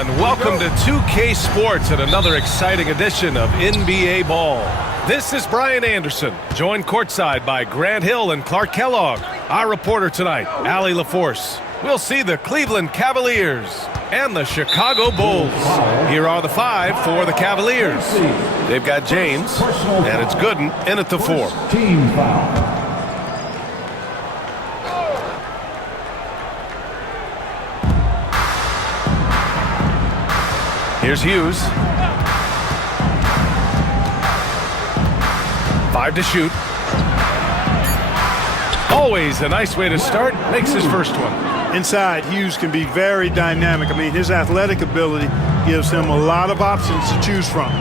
everyone. Welcome to 2K Sports and another exciting edition of NBA Ball. This is Brian Anderson, joined courtside by Grant Hill and Clark Kellogg. Our reporter tonight, Allie LaForce. We'll see the Cleveland Cavaliers and the Chicago Bulls. Here are the five for the Cavaliers. They've got James, and it's Gooden in at the 4. Team foul. Here's Hughes. 5 to shoot. Always a nice way to start. Makes his first one. Inside, Hughes can be very dynamic. I mean, his athletic ability gives him a lot of options to choose from.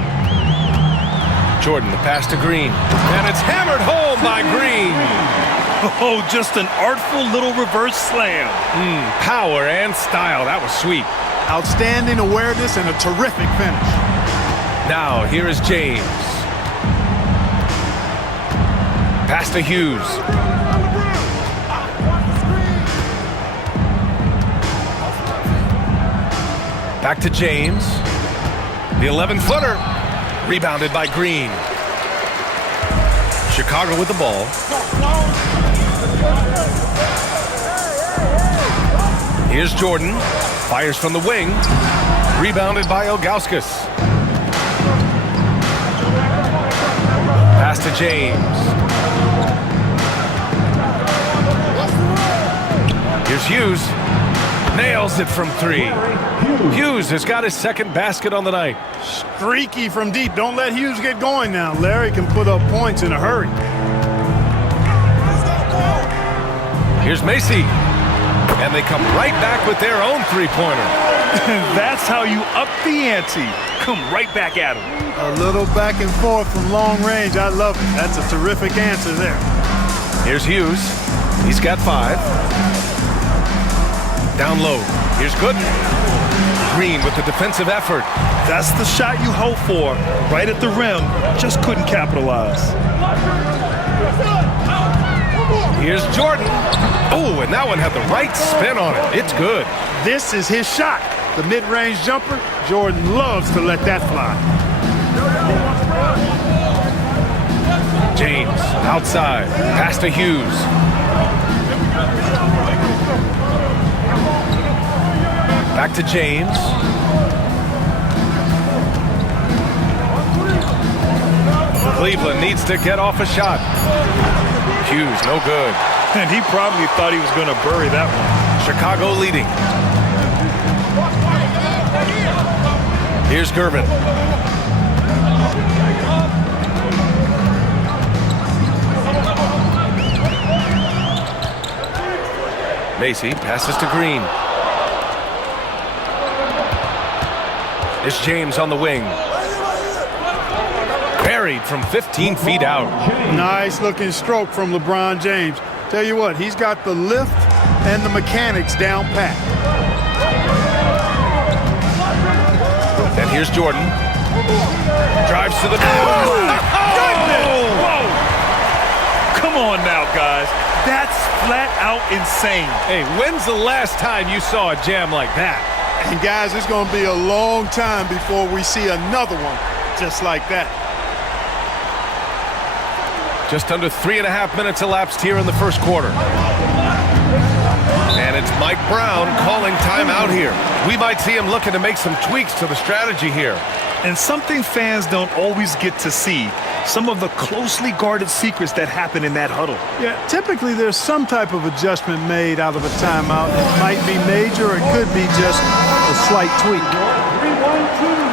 Jordan, the pass to Green. And it's hammered home by Green. Oh, just an artful little reverse slam. Power and style. That was sweet. Outstanding awareness and a terrific finish. Now, here is James. Pass to Hughes. Back to James. The 11-footer. Rebounded by Green. Chicago with the ball. Here's Jordan. Fires from the wing. Rebounded by Ilgauskas. Pass to James. Here's Hughes. Nails it from 3. Hughes has got his second basket on the night. Streaky from deep. Don't let Hughes get going now. Larry can put up points in a hurry. Here's Macy. And they come right back with their own three-pointer. That's how you up the ante. Come right back at him. A little back and forth from long range. I love it. That's a terrific answer there. Here's Hughes. He's got 5. Down low. Here's Gooden. Green with the defensive effort. That's the shot you hope for. Right at the rim. Just couldn't capitalize. Here's Jordan. Oh, and that one had the right spin on it. It's good. This is his shot. The mid-range jumper. Jordan loves to let that fly. James outside. Pass to Hughes. Back to James. Cleveland needs to get off a shot. Hughes, no good. And he probably thought he was going to bury that one. Chicago leading. Here's Gervin. Macy passes to Green. It's James on the wing. Buried from 15 feet out. Nice looking stroke from LeBron James. Tell you what, he's got the lift and the mechanics down pat. And here's Jordan. Drives to the Whoa! Come on now, guys. That's flat out insane. Hey, when's the last time you saw a jam like that? And guys, it's going to be a long time before we see another one just like that. Just under 3.5 minutes elapsed here in the first quarter. And it's Mike Brown calling timeout here. We might see him looking to make some tweaks to the strategy here. And something fans don't always get to see, some of the closely guarded secrets that happen in that huddle. Yeah, typically there's some type of adjustment made out of a timeout. It might be major, or it could be just a slight tweak. 3-1-2.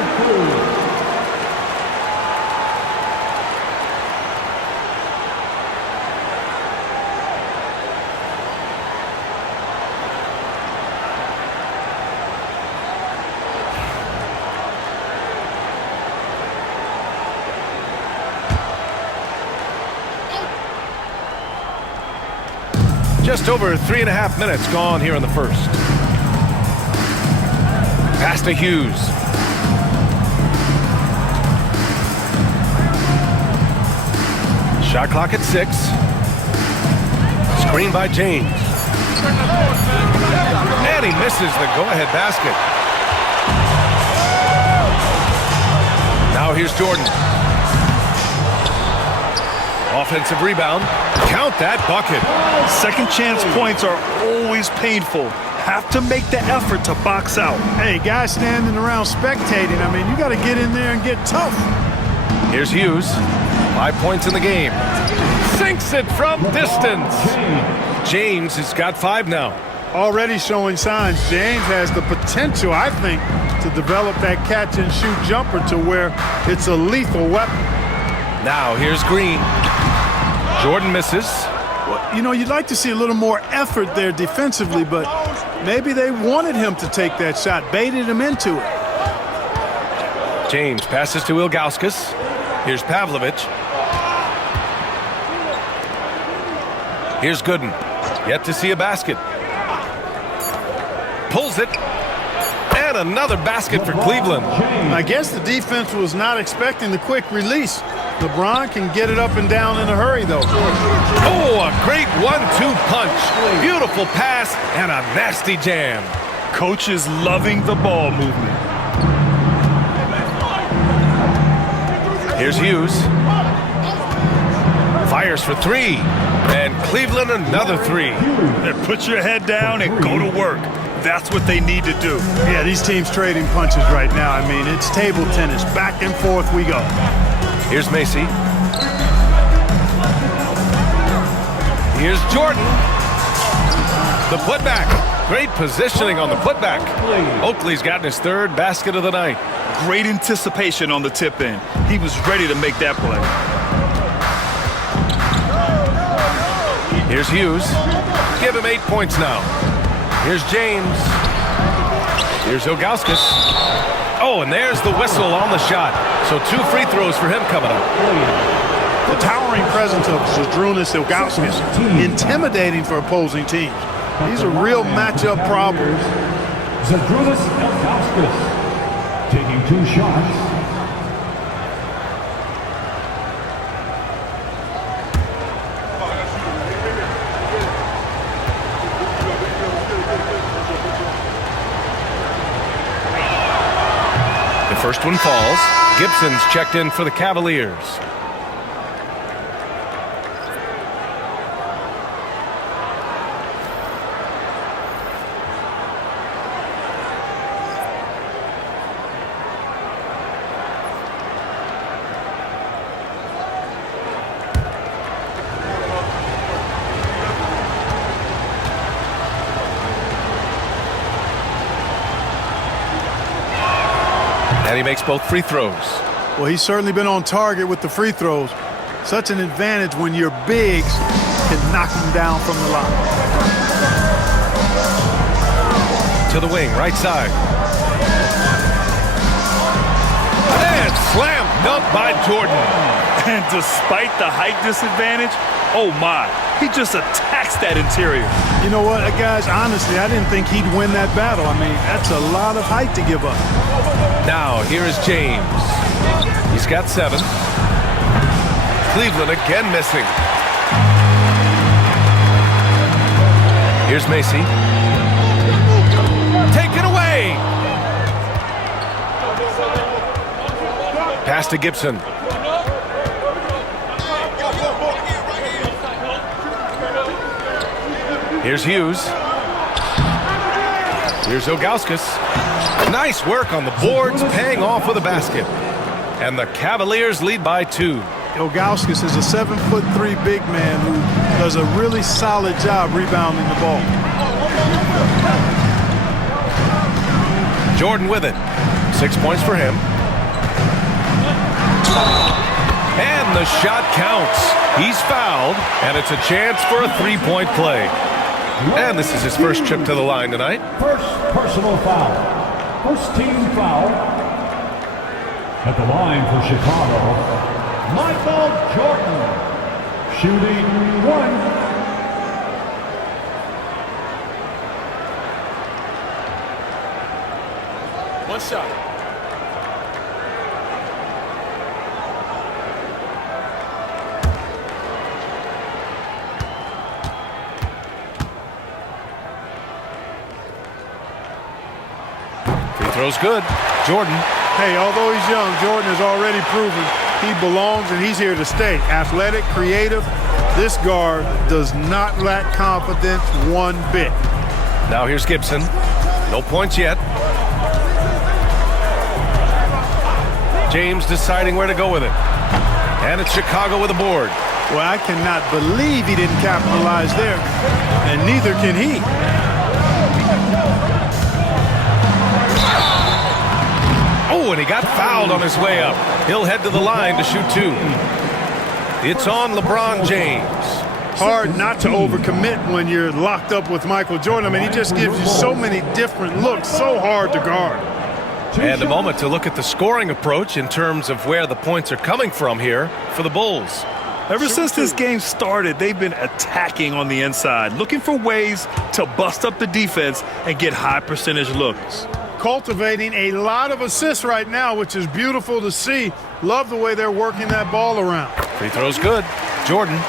Just over 3.5 minutes gone here in the first. Pass to Hughes. Shot clock at 6. Screen by James. And he misses the go-ahead basket. here's Jordan. Offensive rebound. Count that bucket. Second chance points are always painful. Have to make the effort to box out. Hey, guys standing around spectating, I mean, you got to get in there and get tough. Here's Hughes. 5 points in the game. Sinks it from distance. James has got 5 now. Already showing signs. James has the potential, I think, to develop that catch-and-shoot jumper to where it's a lethal weapon. Now here's Green. Jordan misses. Well, you know, you'd like to see a little more effort there defensively, but maybe they wanted him to take that shot, baited him into it. James passes to Ilgauskas. Here's Pavlovich. Here's Gooden. Yet to see a basket. Pulls it. And another basket for Cleveland. I guess the defense was not expecting the quick release. LeBron can get it up and down in a hurry, though. Oh, a great 1-2 punch. Beautiful pass and a nasty jam. Coach is loving the ball movement. Here's Hughes. Fires for 3. And Cleveland another 3. And put your head down and go to work. That's what they need to do. Yeah, these teams trading punches right now. I mean, it's table tennis. Back and forth we go. Here's Macy. Here's Jordan. The putback. Great positioning on the putback. Oakley's gotten his 3rd basket of the night. Great anticipation on the tip in. He was ready to make that play. Here's Hughes. Give him 8 points now. Here's James. Here's Ilgauskas. Oh, and there's the whistle on the shot. So 2 free throws for him coming up. The towering presence of Zydrunas Ilgauskas, intimidating for opposing teams. He's a real matchup problem. Zydrunas Ilgauskas taking 2 shots. First one falls. Gibson's checked in for the Cavaliers. And he makes both free throws. Well, he's certainly been on target with the free throws. Such an advantage when your bigs can knock him down from the line. To the wing, right side. And slam dunk by Jordan. And despite the height disadvantage, oh my, he just attacks that interior. You know what, guys, honestly, I didn't think he'd win that battle. I mean, that's a lot of height to give up. Now, here is James. He's got 7. Cleveland again missing. Here's Macy. Take it away! Pass to Gibson. Here's Hughes. Here's Ilgauskas. Nice work on the boards, paying off with a basket. And the Cavaliers lead by 2. Ilgauskas is a 7'3" big man who does a really solid job rebounding the ball. Jordan with it. 6 points for him. And the shot counts. He's fouled, and it's a chance for a 3-point play. And this is his first trip to the line tonight. First personal foul. First team foul. At the line for Chicago, Michael Jordan. Shooting 1. One shot. Free throw's good. Jordan Hey, although he's young, Jordan has already proven he belongs and he's here to stay. Athletic, creative. This guard does not lack confidence one bit. Now here's Gibson. No points yet. James deciding where to go with it. And it's Chicago with a board. Well, I cannot believe he didn't capitalize there, and neither can he. Oh, and he got fouled on his way up. He'll head to the line to shoot 2. It's on LeBron James. Hard not to overcommit when you're locked up with Michael Jordan. I mean, he just gives you so many different looks, so hard to guard. And a moment to look at the scoring approach in terms of where the points are coming from here for the Bulls. Ever since this game started, they've been attacking on the inside, looking for ways to bust up the defense and get high percentage looks. Cultivating a lot of assists right now, which is beautiful to see. Love the way they're working that ball around. Free throw's good. Jordan.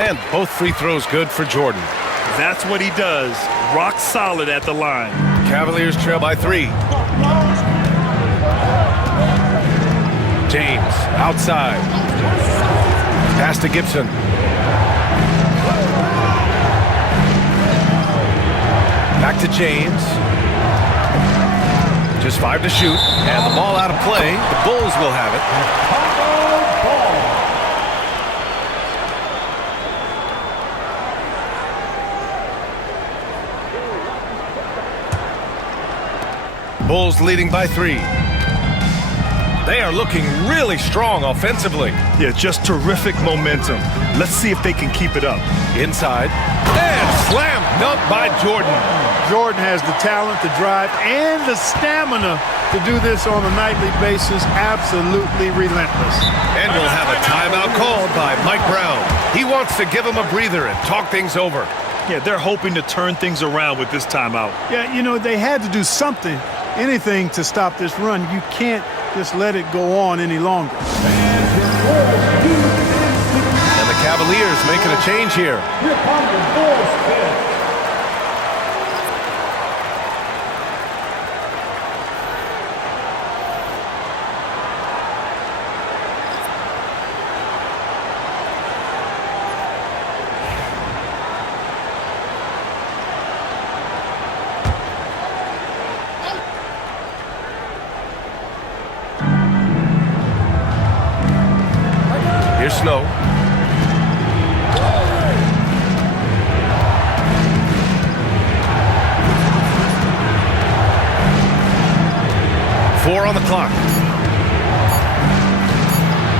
And both free throws good for Jordan. That's what he does. Rock solid at the line. Cavaliers trail by 3. James outside. Pass to Gibson. Back to James. Just 5 to shoot. And the ball out of play. The Bulls will have it. Bulls leading by 3. They are looking really strong offensively. Yeah, just terrific momentum. Let's see if they can keep it up. Inside. And slam dunk by Jordan. Jordan has the talent, the drive, and the stamina to do this on a nightly basis. Absolutely relentless. And we'll have a timeout called by Mike Brown. He wants to give him a breather and talk things over. Yeah, they're hoping to turn things around with this timeout. Yeah, you know, they had to do something, anything to stop this run. You can't just let it go on any longer. And the Cavaliers making a change here. Here come the Bulls bench. Here's Snow. Four on the clock.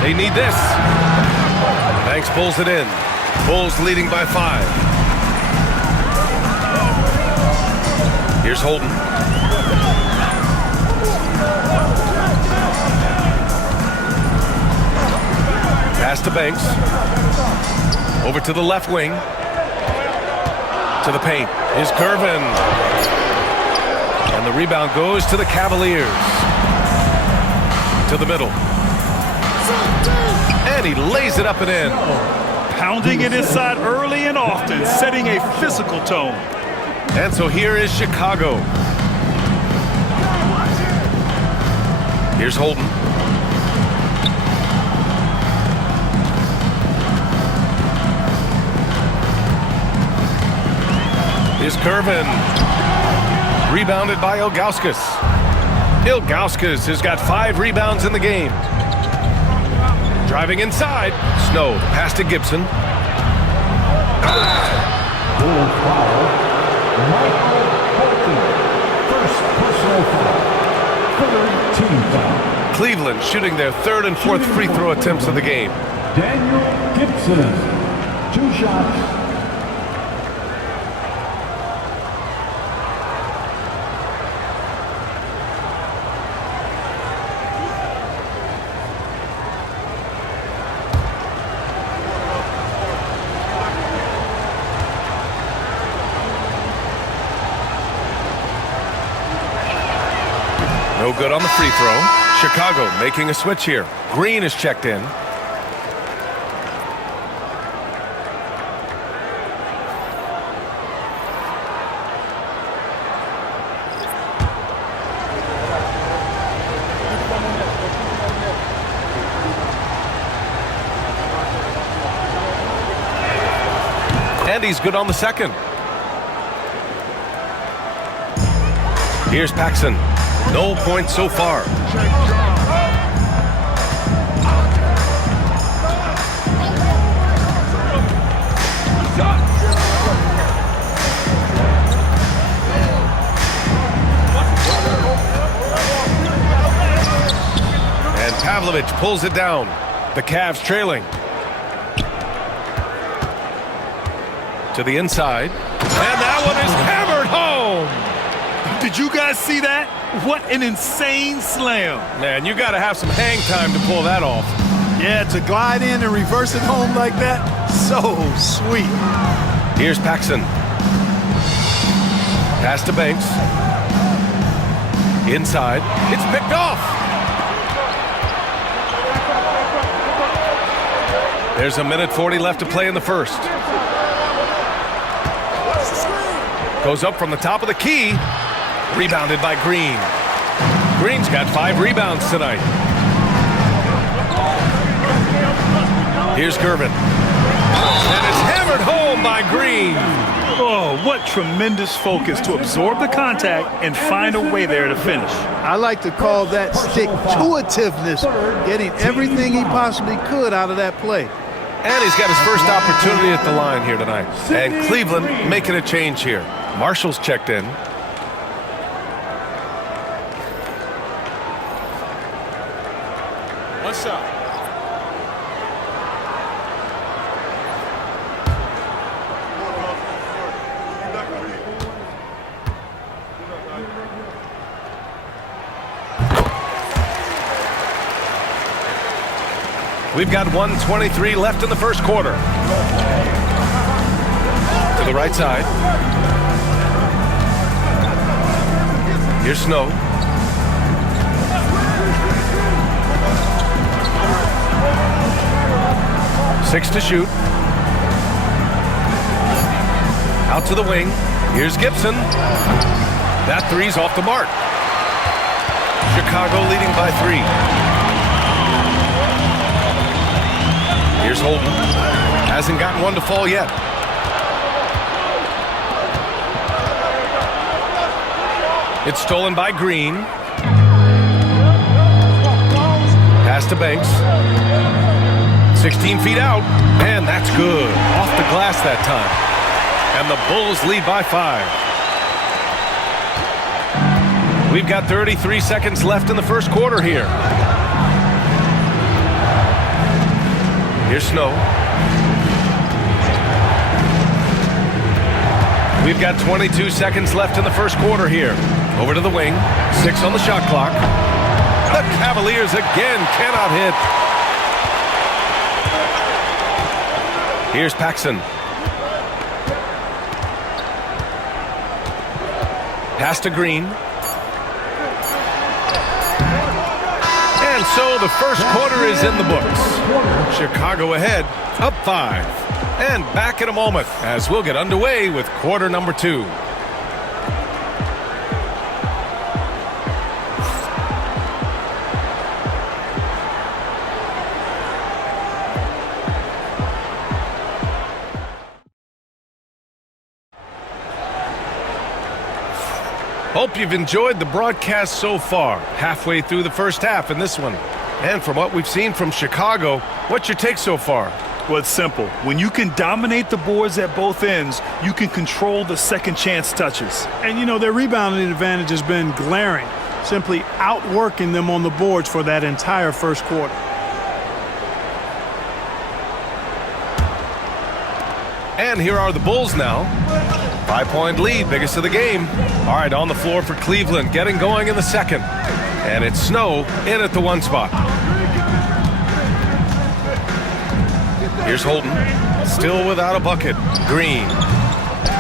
They need this. Banks pulls it in. Bulls leading by 5. Here's Holden. Pass to Banks. Over to the left wing. To the paint. Here's Gervin. And the rebound goes to the Cavaliers. To the middle. And he lays it up and in. Pounding it inside early and often, setting a physical tone. And so here is Chicago. Here's Holden. Here's Gervin. Rebounded by Ilgauskas. Ilgauskas has got 5 rebounds in the game. Driving inside. Snow. Pass to Gibson. Bulls foul. Michael Bolton. First personal foul. Third team foul. Cleveland shooting their 3rd and 4th free throw attempts of the game. Daniel Gibson. 2 shots. No good on the free throw. Chicago making a switch here. Green is checked in. And he's good on the second. Here's Paxson. No points so far. And Pavlovich pulls it down. The Cavs trailing. To the inside. And that one is hammered home. Did you guys see that? What an insane slam. Man, you got to have some hang time to pull that off. Yeah, to glide in and reverse it home like that, so sweet. Here's Paxson. Pass to Banks. Inside. It's picked off. There's a minute 40 left to play in the first. Goes up from the top of the key. Rebounded by Green. Green's got 5 rebounds tonight. Here's Gervin. And it's hammered home by Green. Oh, what tremendous focus to absorb the contact and find a way there to finish. I like to call that stick-to-itiveness, getting everything he possibly could out of that play. And he's got his first opportunity at the line here tonight. And Cleveland making a change here. Marshall's checked in. What's up? We've got 1:23 left in the first quarter. To the right side. Here's Snow. Six to shoot. Out to the wing. Here's Gibson. That three's off the mark. Chicago leading by 3. Here's Holden. Hasn't gotten one to fall yet. It's stolen by Green. Pass to Banks. 16 feet out. And that's good. Off the glass that time. And the Bulls lead by 5. We've got 33 seconds left in the first quarter here. Here's Snow. We've got 22 seconds left in the first quarter here. Over to the wing. 6 on the shot clock. The Cavaliers again cannot hit. Here's Paxson. Pass to Green. And so the first quarter is in the books. Chicago ahead, up 5. And back in a moment as we'll get underway with quarter number 2. Hope you've enjoyed the broadcast so far. Halfway through the first half in this one. And from what we've seen from Chicago, what's your take so far? Well, it's simple. When you can dominate the boards at both ends, you can control the second chance touches. And, you know, their rebounding advantage has been glaring, simply outworking them on the boards for that entire first quarter. And here are the Bulls now. 5-point lead, biggest of the game. All right, on the floor for Cleveland, getting going in the second. And it's Snow in at the 1 spot. Here's Holden, still without a bucket. Green.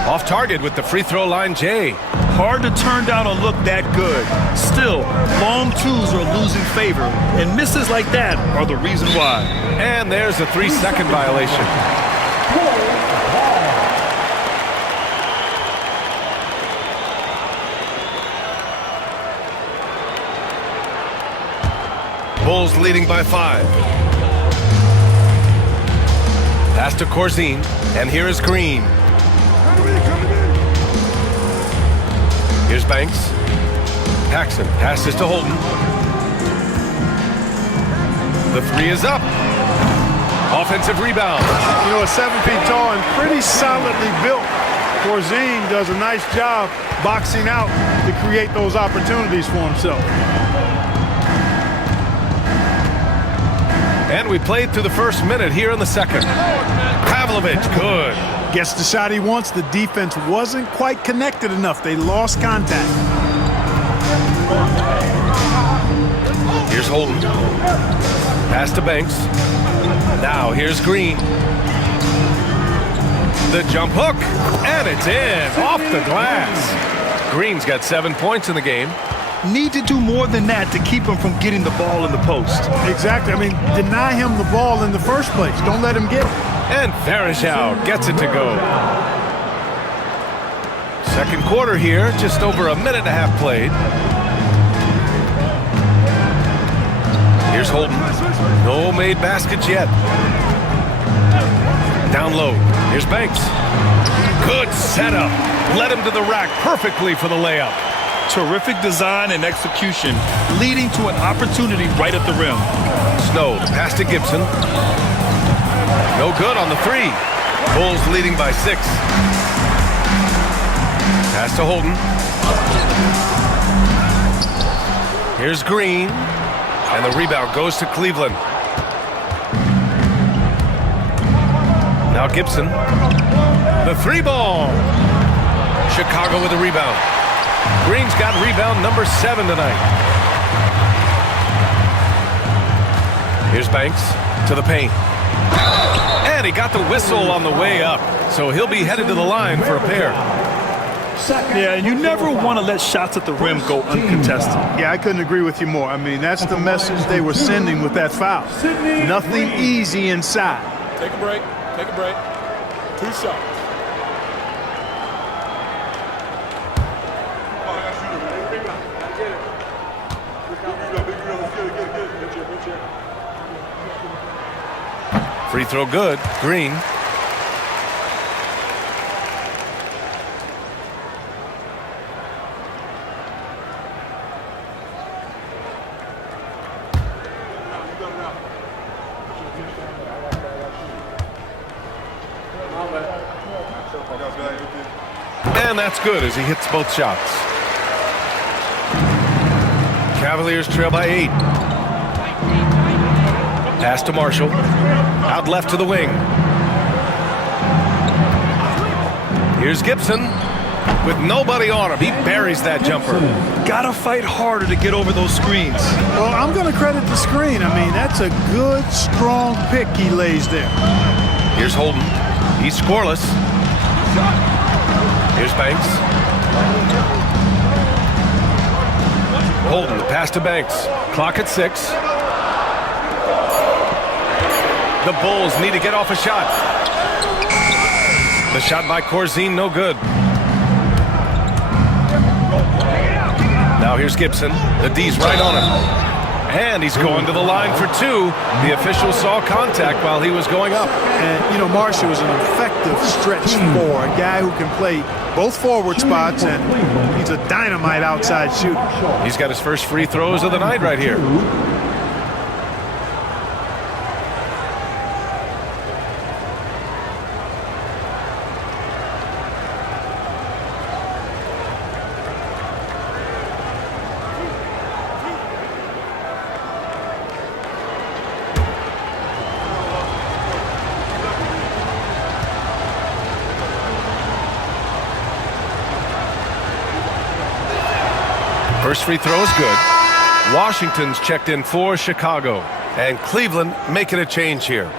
Off target with the free throw line, Jay. Hard to turn down a look that good. Still, long twos are losing favor, and misses like that are the reason why. And there's a 3-second violation. Bulls leading by 5. Pass to Corzine, and here is Green. Here's Banks. Paxson passes to Holden. The 3 is up. Offensive rebound. You know, a 7 feet tall and pretty solidly built. Corzine does a nice job boxing out to create those opportunities for himself. And we played through the first minute here in the second. Pavlovich, good. Gets the shot he wants. The defense wasn't quite connected enough. They lost contact. Here's Holden. Pass to Banks. Now here's Green. The jump hook, and it's in, off the glass. Green's got 7 points in the game. Need to do more than that to keep him from getting the ball in the post. Exactly. I mean, deny him the ball in the first place. Don't let him get it. And Varejao gets it to go. Second quarter here, just over a minute and a half played. Here's Holden. No made baskets yet. Down low. Here's Banks. Good setup. Led him to the rack perfectly for the layup. Terrific design and execution, leading to an opportunity right at the rim. Snow, pass to Gibson. No good on the 3. Bulls leading by 6. Pass to Holden. Here's Green. And the rebound goes to Cleveland. Now Gibson. The 3 ball. Chicago with the rebound. Green's got rebound number 7 tonight. Here's Banks to the paint. And he got the whistle on the way up. So he'll be headed to the line for a pair. Yeah, and you never want to let shots at the rim go uncontested. Yeah, I couldn't agree with you more. I mean, that's the message they were sending with that foul. Nothing easy inside. Take a break. Take a break. 2 shots. Free throw good. Green. And that's good as he hits both shots. Cavaliers trail by 8. Pass to Marshall. Out left to the wing. Here's Gibson. With nobody on him, he buries that jumper. Gotta fight harder to get over those screens. Well, I'm going to credit the screen. I mean, that's a good, strong pick he lays there. Here's Holden. He's scoreless. Here's Banks. Holden, the pass to Banks. Clock at 6. The Bulls need to get off a shot. The shot by Corzine, no good. Now here's Gibson. The D's right on him. And he's going to the line for 2. The official saw contact while he was going up. And, you know, Marshall is an effective stretch 4, a guy who can play both forward spots, and he's a dynamite outside shooter. He's got his first free throws of the night right here. First free throw is good. Washington's checked in for Chicago. And Cleveland making a change here.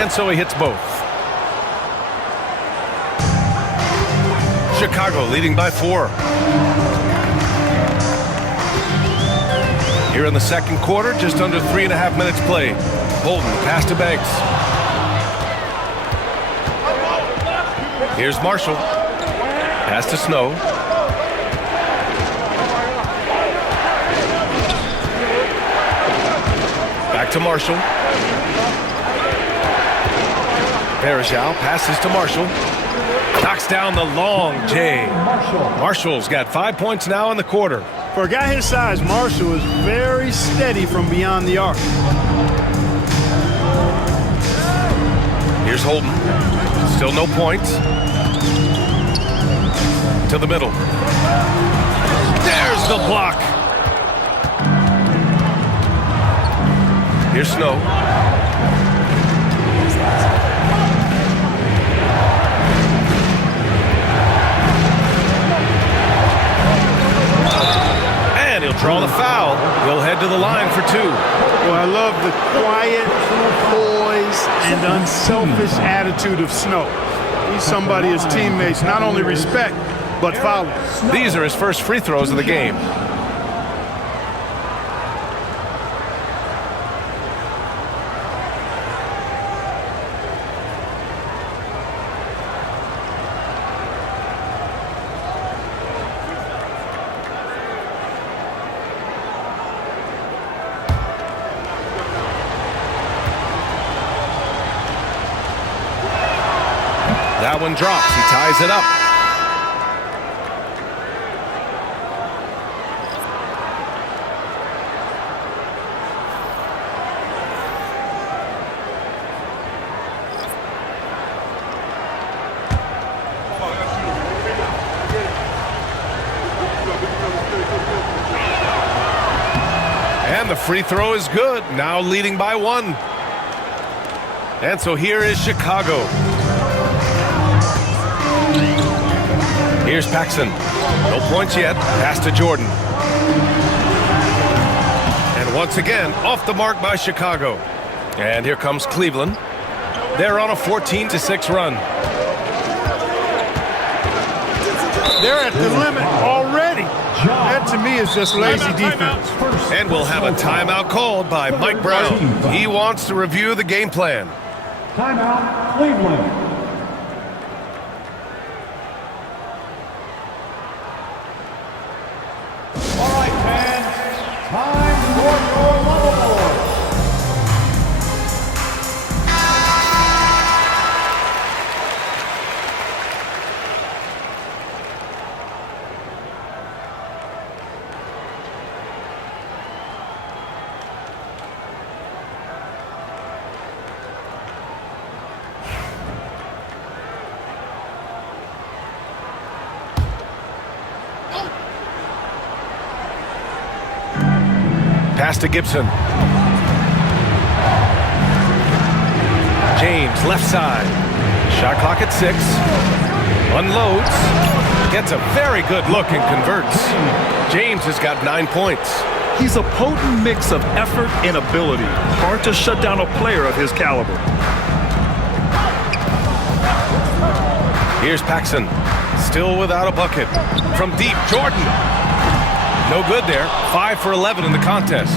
And so he hits both. Chicago leading by 4. Here in the second quarter, just under 3.5 minutes played. Bolden, pass to Banks. Here's Marshall. Pass to Snow. Back to Marshall. Varejao passes to Marshall. Knocks down the long J. Marshall's got 5 points now in the quarter. For a guy his size, Marshall is very steady from beyond the arc. Here's Holden. Still no points. To the middle. There's the block. Here's Snow. And he'll draw the foul. He'll head to the line for 2. Well, I love the quiet, poise, and unselfish attitude of Snow. He's somebody his teammates not only respect, but follow. These are his first free throws of the game. That one drops. He ties it up. And the free throw is good. Now leading by 1. And so here is Chicago. Here's Paxson. No points yet. Pass to Jordan. And once again, off the mark by Chicago. And here comes Cleveland. They're on a 14-6 run. They're at the limit already. That, to me, is just lazy defense. And we'll have a timeout called by Mike Brown. He wants to review the game plan. Timeout, Cleveland. All right, fans. Time for your level board. Pass to Gibson. James, left side. Shot clock at 6. Unloads. Gets a very good look and converts. James has got 9 points. He's a potent mix of effort and ability. Hard to shut down a player of his caliber. Here's Paxson. Still without a bucket. From deep, Jordan. No good there. 5 for 11 in the contest.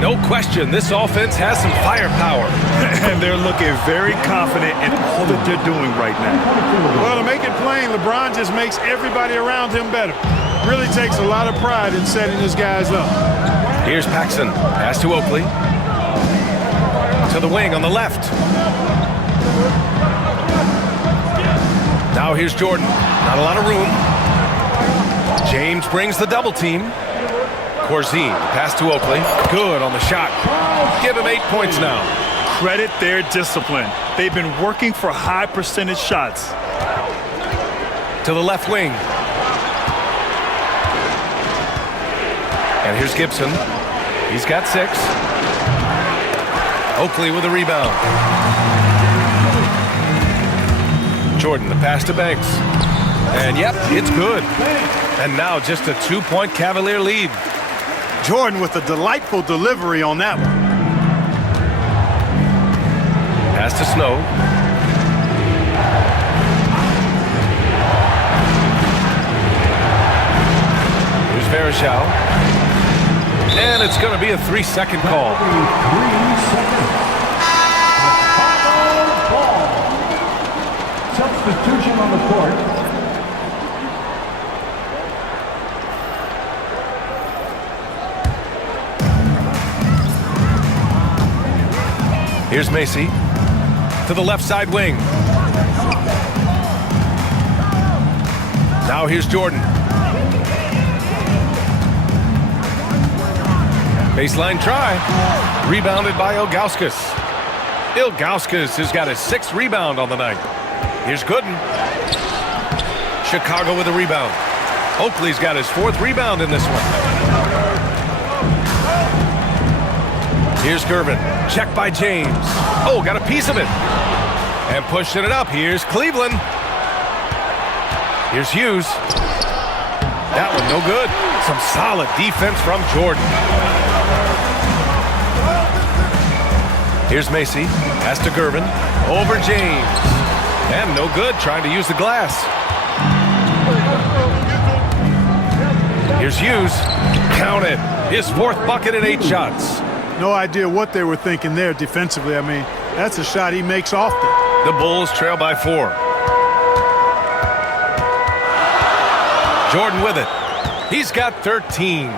No question, this offense has some firepower. And they're looking very confident in all that they're doing right now. Well, to make it plain, LeBron just makes everybody around him better. Really takes a lot of pride in setting his guys up. Here's Paxson. Pass to Oakley. To the wing on the left. Now here's Jordan. Not a lot of room. James brings the double team. Corzine, pass to Oakley. Good on the shot. Give him 8 points now. Credit their discipline. They've been working for high percentage shots. To the left wing. And here's Gibson. He's got 6. Oakley with a rebound. Jordan, the pass to Banks. And yep, it's good. And now just a 2-point Cavalier lead. Jordan with a delightful delivery on that one. Pass to Snow. Here's Varejao. And it's going to be a 3-second call. 3 seconds. Ball. Substitution on the court. Here's Macy to the left side wing. Now here's Jordan. Baseline try. Rebounded by Ilgauskas. Ilgauskas has got his 6th rebound on the night. Here's Gooden. Chicago with a rebound. Oakley's got his 4th rebound in this one. Here's Gervin. Check by James. Oh, got a piece of it. And pushing it up. Here's Cleveland. Here's Hughes. That one no good. Some solid defense from Jordan. Here's Macy. Pass to Gervin. Over James. And no good. Trying to use the glass. Here's Hughes. Counted. His 4th bucket in 8 shots. No idea what they were thinking there defensively. I mean, that's a shot he makes often. The Bulls trail by 4. Jordan with it. He's got 13.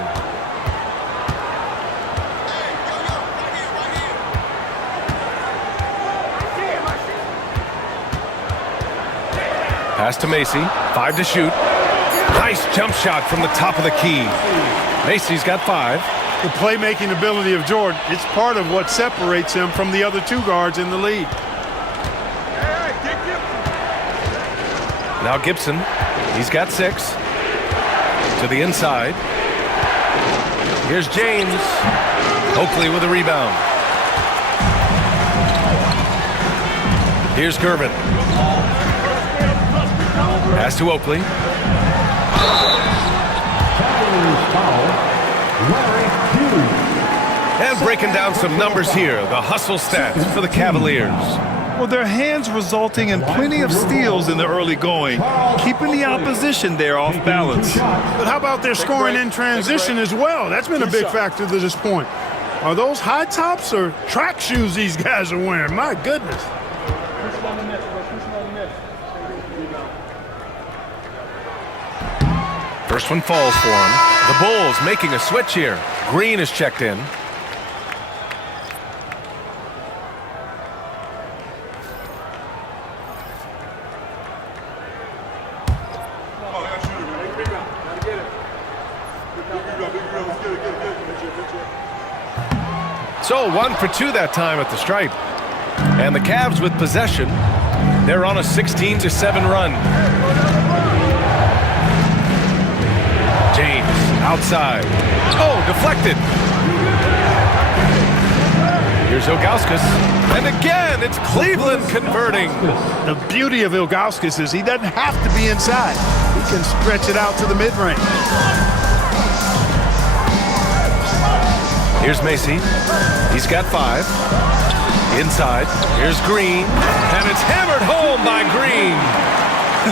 Pass to Macy. 5 to shoot. Nice jump shot from the top of the key. Macy's got 5. The playmaking ability of Jordan, it's part of what separates him from the other 2 guards in the league. Now Gibson. He's got 6. To the inside. Here's James. Oakley with a rebound. Here's Gervin. Pass to Oakley. And breaking down some numbers here, the hustle stats for the Cavaliers. Well, their hands resulting in plenty of steals in the early going, keeping the opposition there off balance. But how about their scoring in transition as well? That's been a big factor to this point. Are those high tops or track shoes these guys are wearing? My goodness. First one falls for him. The Bulls making a switch here. Green is checked in. So 1 for 2 that time at the stripe. And the Cavs with possession. They're on a 16-7 run. James outside. Oh, deflected. Here's Ilgauskas. And again, it's Cleveland converting. The beauty of Ilgauskas is he doesn't have to be inside. He can stretch it out to the mid-range. Here's Macy. He's got 5. Inside. Here's Green. And it's hammered home by Green.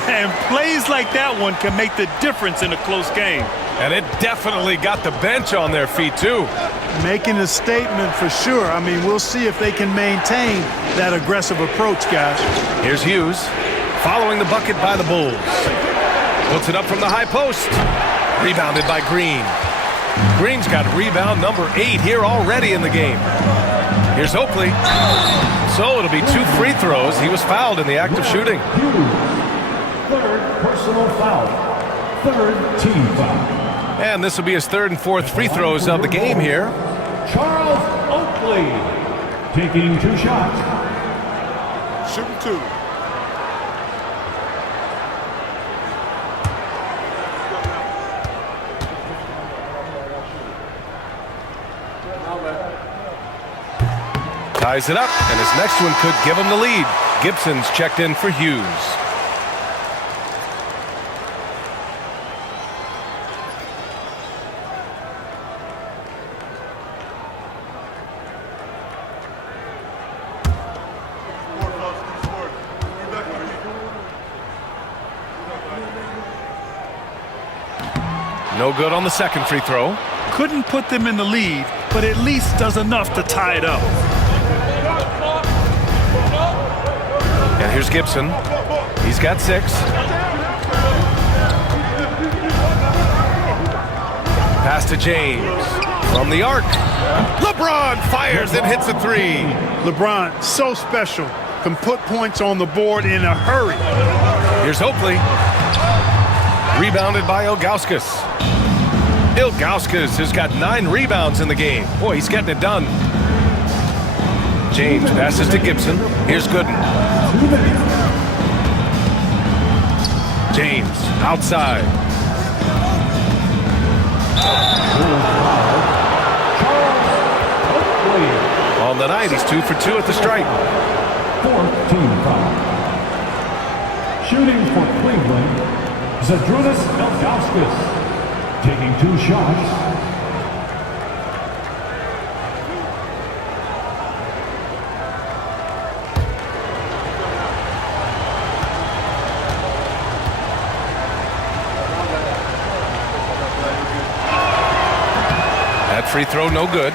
And plays like that one can make the difference in a close game. And it definitely got the bench on their feet, too. Making a statement for sure. I mean, we'll see if they can maintain that aggressive approach, guys. Here's Hughes. Following the bucket by the Bulls. Puts it up from the high post. Rebounded by Green. Green's got rebound number 8 here already in the game. Here's Oakley. So it'll be 2 free throws. He was fouled in the act of shooting. 3rd personal foul. 3rd team foul. And this will be his 3rd and 4th free throws of the game here. Charles Oakley taking 2 shots. Shooting 2. Ties it up, and his next one could give him the lead. Gibson's checked in for Hughes. No good on the second free throw. Couldn't put them in the lead, but at least does enough to tie it up. And here's Gibson. He's got 6. Pass to James. From the arc. LeBron fires and hits a 3. LeBron, so special. Can put points on the board in a hurry. Here's Oakley. Rebounded by Ilgauskas. Ilgauskas has got 9 rebounds in the game. Boy, he's getting it done. James passes to Gibson. Here's Gooden. James outside. On the night, he's 2 for 2 at the stripe. 4th team foul. Shooting for Cleveland, Zydrunas Ilgauskas, taking 2 shots. That free throw no good.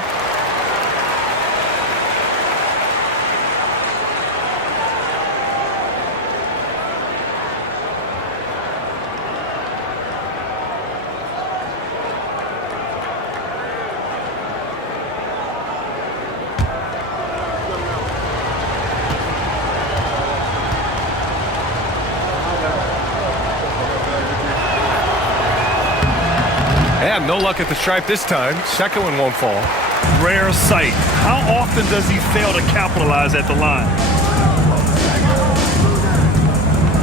And no luck at the stripe this time. Second one won't fall. Rare sight. How often does he fail to capitalize at the line?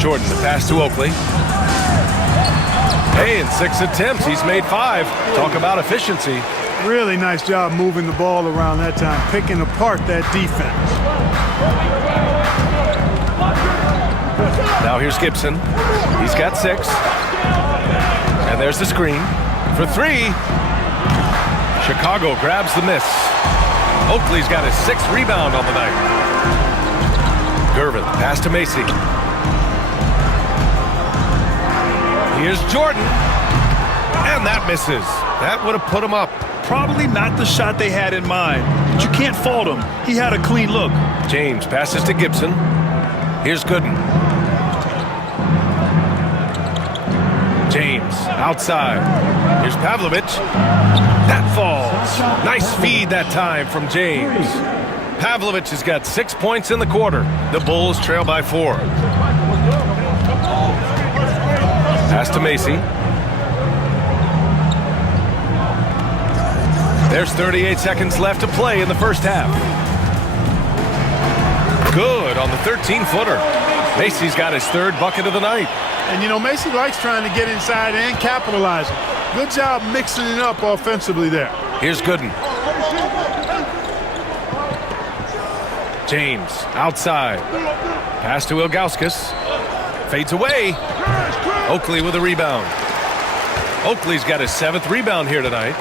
Jordan, the pass to Oakley. Hey, in 6 attempts, he's made 5. Talk about efficiency. Really nice job moving the ball around that time, picking apart that defense. Now here's Gibson. He's got 6. And there's the screen. For 3. Chicago grabs the miss. Oakley's got his 6th rebound on the night. Gervin, pass to Macy. Here's Jordan. And that misses. That would have put him up. Probably not the shot they had in mind, but you can't fault him. He had a clean look. James passes to Gibson. Here's Gooden. James outside. Here's Pavlovich. That falls. Nice feed that time from James. Pavlovich has got 6 points in the quarter. The Bulls trail by 4. Pass to Macy. There's 38 seconds left to play in the first half. Good on the 13-footer. Macy's got his 3rd bucket of the night. And, you know, Macy likes trying to get inside and capitalizing. Good job mixing it up offensively there. Here's Gooden. James outside. Pass to Ilgauskas. Fades away. Oakley with a rebound. Oakley's got his 7th rebound here tonight.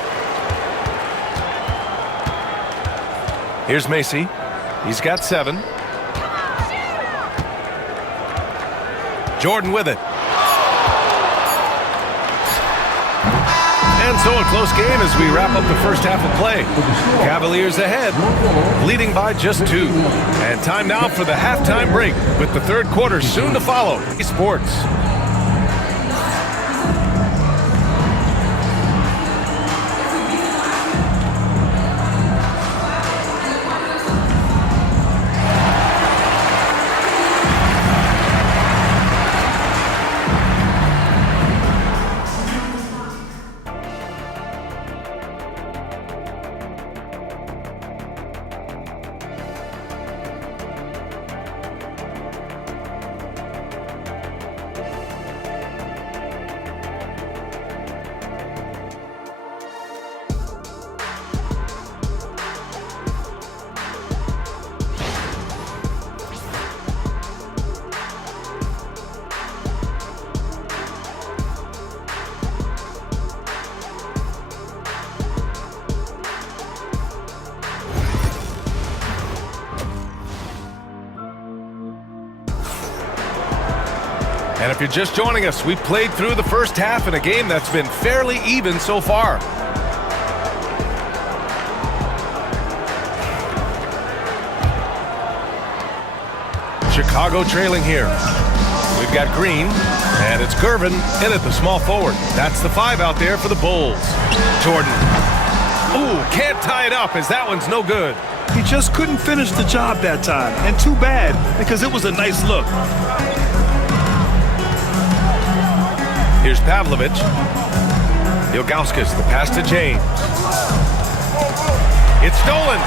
Here's Macy. He's got 7. Jordan with it. And so a close game as we wrap up the first half of play. Cavaliers ahead, leading by just 2. And time now for the halftime break with the 3rd quarter soon to follow. Sports. And if you're just joining us, we've played through the first half in a game that's been fairly even so far. Chicago trailing here. We've got Green, and it's Gervin in at the small forward. That's the 5 out there for the Bulls. Jordan. Ooh, can't tie it up as that one's no good. He just couldn't finish the job that time, and too bad because it was a nice look. Here's Pavlovich. Ilgauskas, the pass to James. It's stolen.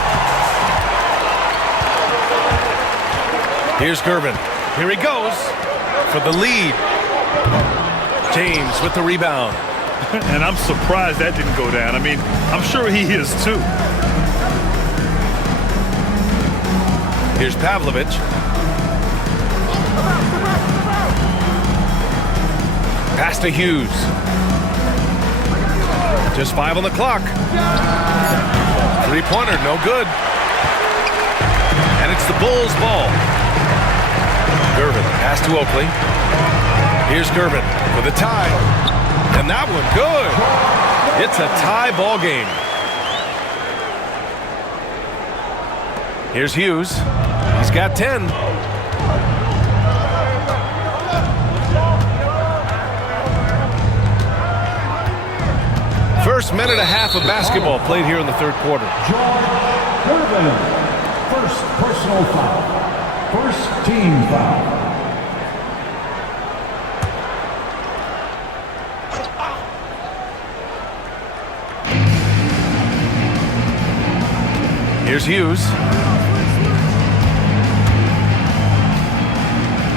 Here's Gervin. Here he goes for the lead. James with the rebound. And I'm surprised that didn't go down. I mean, I'm sure he is too. Here's Pavlovich. Pass to Hughes. Just 5 on the clock. Three-pointer, no good. And it's the Bulls' ball. Gervin, pass to Oakley. Here's Gervin for the tie. And that one, good. It's a tie ball game. Here's Hughes. He's got 10. First minute and a half of basketball played here in the third quarter. Gervin, first personal foul. First team foul. Here's Hughes.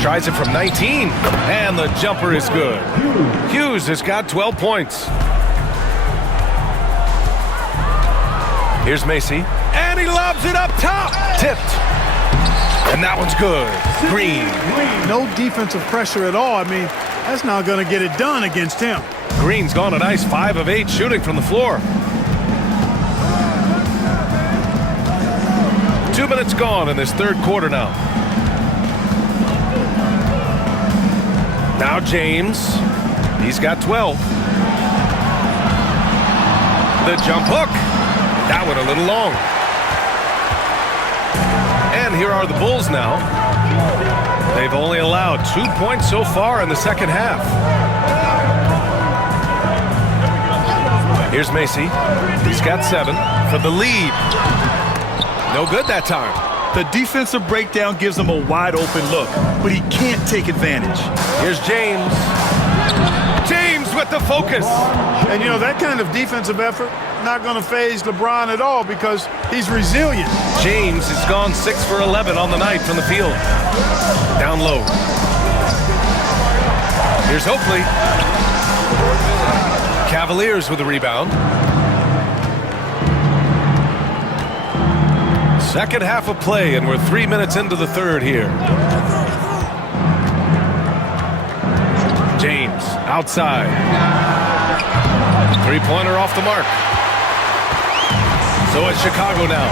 Tries it from 19, and the jumper is good. Hughes has got 12 points. Here's Macy, and he lobs it up top. Tipped. And that one's good. Green. No defensive pressure at all. I mean, that's not going to get it done against him. Green's gone a nice 5 of 8 shooting from the floor. 2 minutes gone in this third quarter now. Now James. He's got 12. The jump hook. That one a little long. And here are the Bulls now. They've only allowed 2 points so far in the second half. Here's Macy. He's got 7 for the lead. No good that time. The defensive breakdown gives him a wide open look, but he can't take advantage. Here's James. James with the focus. And, you know, that kind of defensive effort not going to faze LeBron at all because he's resilient. James has gone 6 for 11 on the night from the field. Down low. Here's Oakley. Cavaliers with the rebound. Second half of play, and we're 3 minutes into the third here. James outside. Three-pointer off the mark. So it's Chicago now,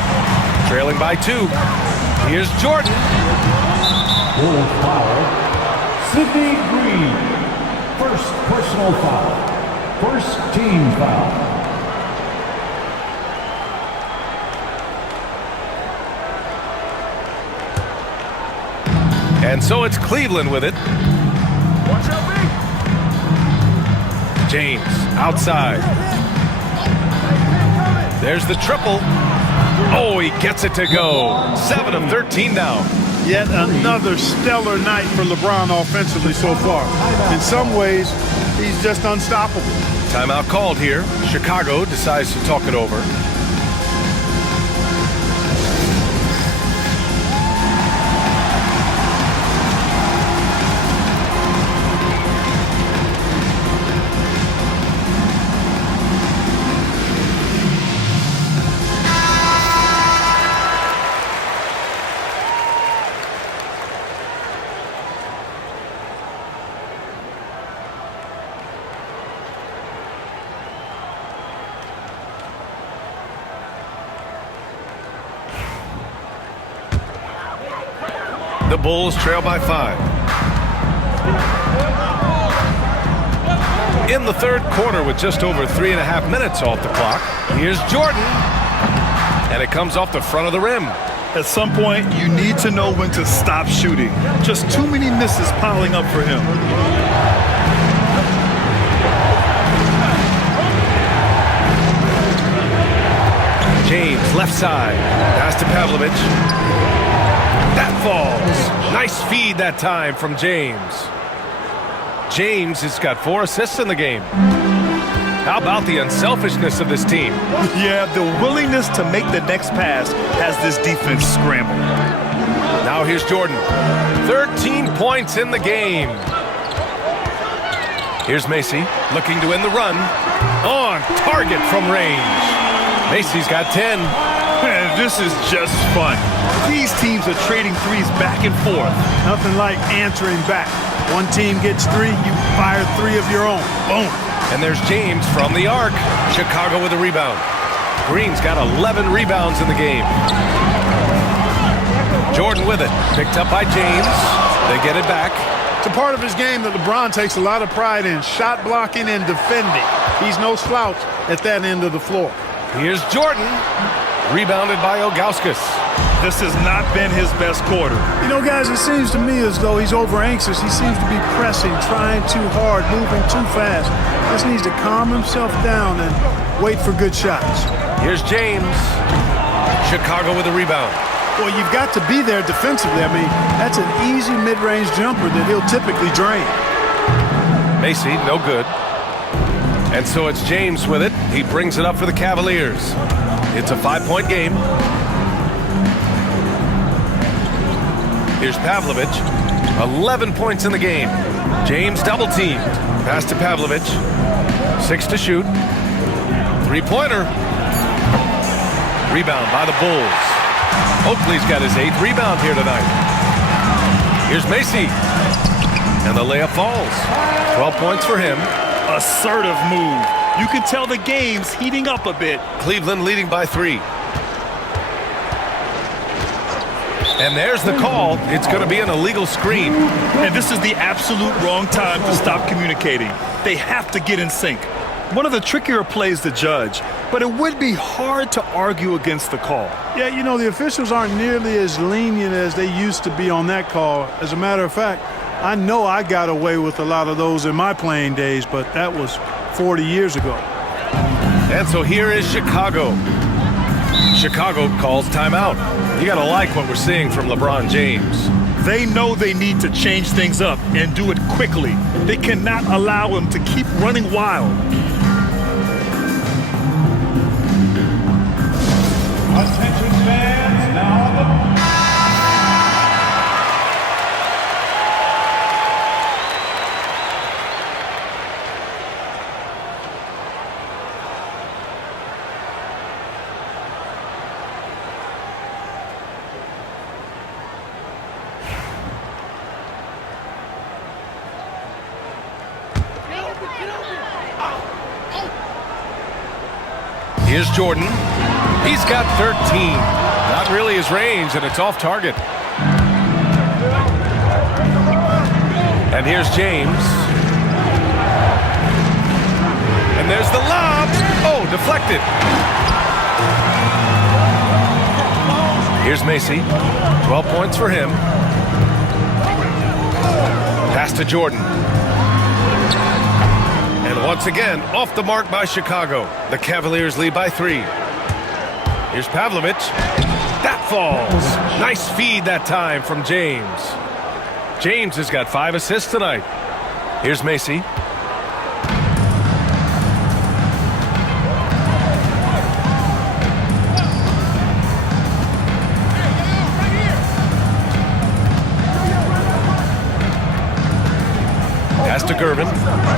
trailing by 2. Here's Jordan. Bulls foul. Sidney Green, first personal foul. First team foul. And so it's Cleveland with it. Watch out, big. James outside. There's the triple. Oh, he gets it to go. 7 of 13 now. Yet another stellar night for LeBron offensively so far. In some ways, he's just unstoppable. Timeout called here. Chicago decides to talk it over. The Bulls trail by 5. in the third quarter with just over 3.5 minutes off the clock. Here's Jordan. And it comes off the front of the rim. At some point, you need to know when to stop shooting. Just too many misses piling up for him. James, left side. Pass to Pavlovich. That falls. Nice feed that time from James. James has got 4 assists in the game. How about the unselfishness of this team? Yeah, the willingness to make the next pass has this defense scrambled. Now here's Jordan. 13 points in the game. Here's Macy, looking to win the run. On target from range. Macy's got 10. Man, this is just fun. These teams are trading threes back and forth. Nothing like answering back. One team gets 3, you fire 3 of your own. Boom. And there's James from the arc. Chicago with a rebound. Green's got 11 rebounds in the game. Jordan with it. Picked up by James. They get it back. It's a part of his game that LeBron takes a lot of pride in. Shot blocking and defending. He's no slouch at that end of the floor. Here's Jordan. Rebounded by Ilgauskas. This has not been his best quarter. You know, guys, it seems to me as though he's over-anxious. He seems to be pressing, trying too hard, moving too fast. Just needs to calm himself down and wait for good shots. Here's James. Chicago with a rebound. Well, you've got to be there defensively. I mean, that's an easy mid-range jumper that he'll typically drain. Macy, no good. And so it's James with it. He brings it up for the Cavaliers. It's a 5-point game. Here's Pavlovich. 11 points in the game. James double-teamed. Pass to Pavlovich. 6 to shoot. 3-pointer. Rebound by the Bulls. Oakley's got his 8th rebound here tonight. Here's Macy. And the layup falls. 12 points for him. Assertive move. You can tell the game's heating up a bit. Cleveland leading by 3. And there's the call. It's going to be an illegal screen. And this is the absolute wrong time to stop communicating. They have to get in sync. One of the trickier plays to judge, but it would be hard to argue against the call. Yeah, you know, the officials aren't nearly as lenient as they used to be on that call. As a matter of fact, I know I got away with a lot of those in my playing days, but that was 40 years ago. And so here is Chicago. Chicago calls timeout. You got to like what we're seeing from LeBron James. They know they need to change things up and do it quickly. They cannot allow him to keep running wild. Attention fans, now Here's Jordan. He's got 13. Not really his range, and it's off target. And here's James. And there's the lob. Oh, deflected. Here's Macy. 12 points for him. Pass to Jordan. And once again, off the mark by Chicago. The Cavaliers lead by 3. Here's Pavlovich. That falls. Nice feed that time from James. James has got 5 assists tonight. Here's Macy. Pass to Gervin.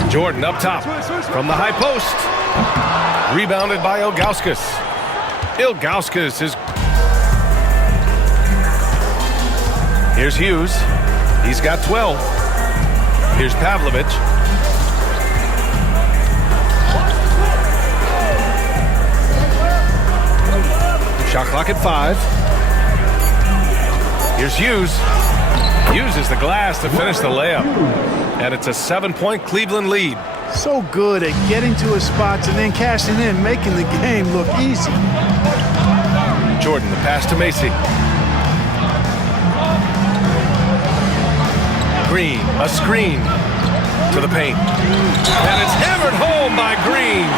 Jordan up top from the high post. Rebounded by Ilgauskas. Ilgauskas is... Here's Hughes. He's got 12. Here's Pavlovich. Shot clock at 5. Here's Hughes. Uses the glass to finish the layup. And it's a 7-point Cleveland lead. So good at getting to his spots and then cashing in, making the game look easy. Jordan, the pass to Macy. Green, a screen to the paint. And it's hammered home by Green.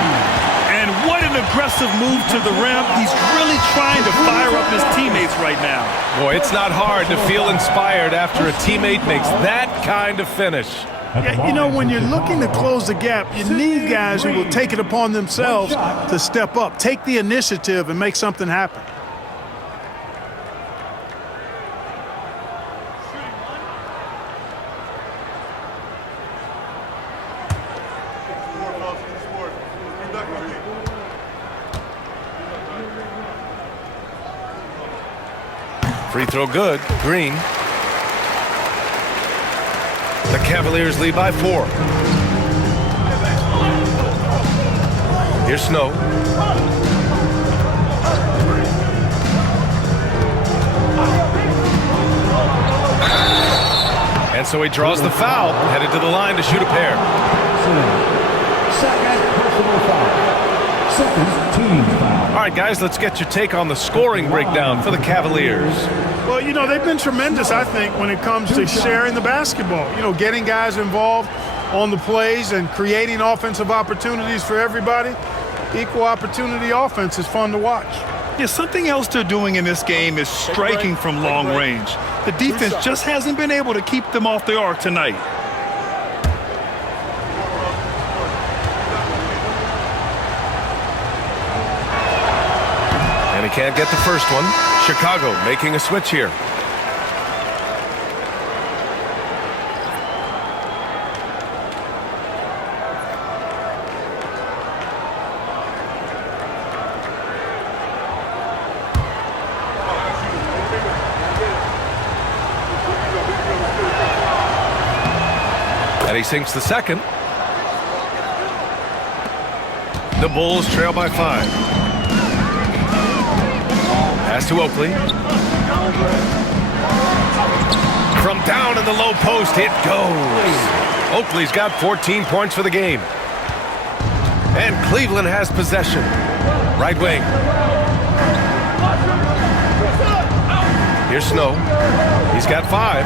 And what an aggressive move to the rim. He's really trying to fire up his teammates right now. Boy, it's not hard to feel inspired after a teammate makes that kind of finish. Yeah, you know, when you're looking to close the gap, you need guys who will take it upon themselves to step up, take the initiative, and make something happen. Free throw good. Green. The Cavaliers lead by 4. Here's Snow. And so he draws the foul, headed to the line to shoot a pair. Second personal foul. Second team foul. All right, guys, let's get your take on the scoring breakdown for the Cavaliers. Well, you know, they've been tremendous, I think, when it comes to sharing the basketball. You know, getting guys involved on the plays and creating offensive opportunities for everybody. Equal opportunity offense is fun to watch. Yeah, something else they're doing in this game is striking from long range. The defense just hasn't been able to keep them off the arc tonight. And he can't get the first one. Chicago making a switch here. And he sinks the second. The Bulls trail by 5. Pass to Oakley. From down in the low post, it goes. Oakley's got 14 points for the game. And Cleveland has possession. Right wing. Here's Snow. He's got 5.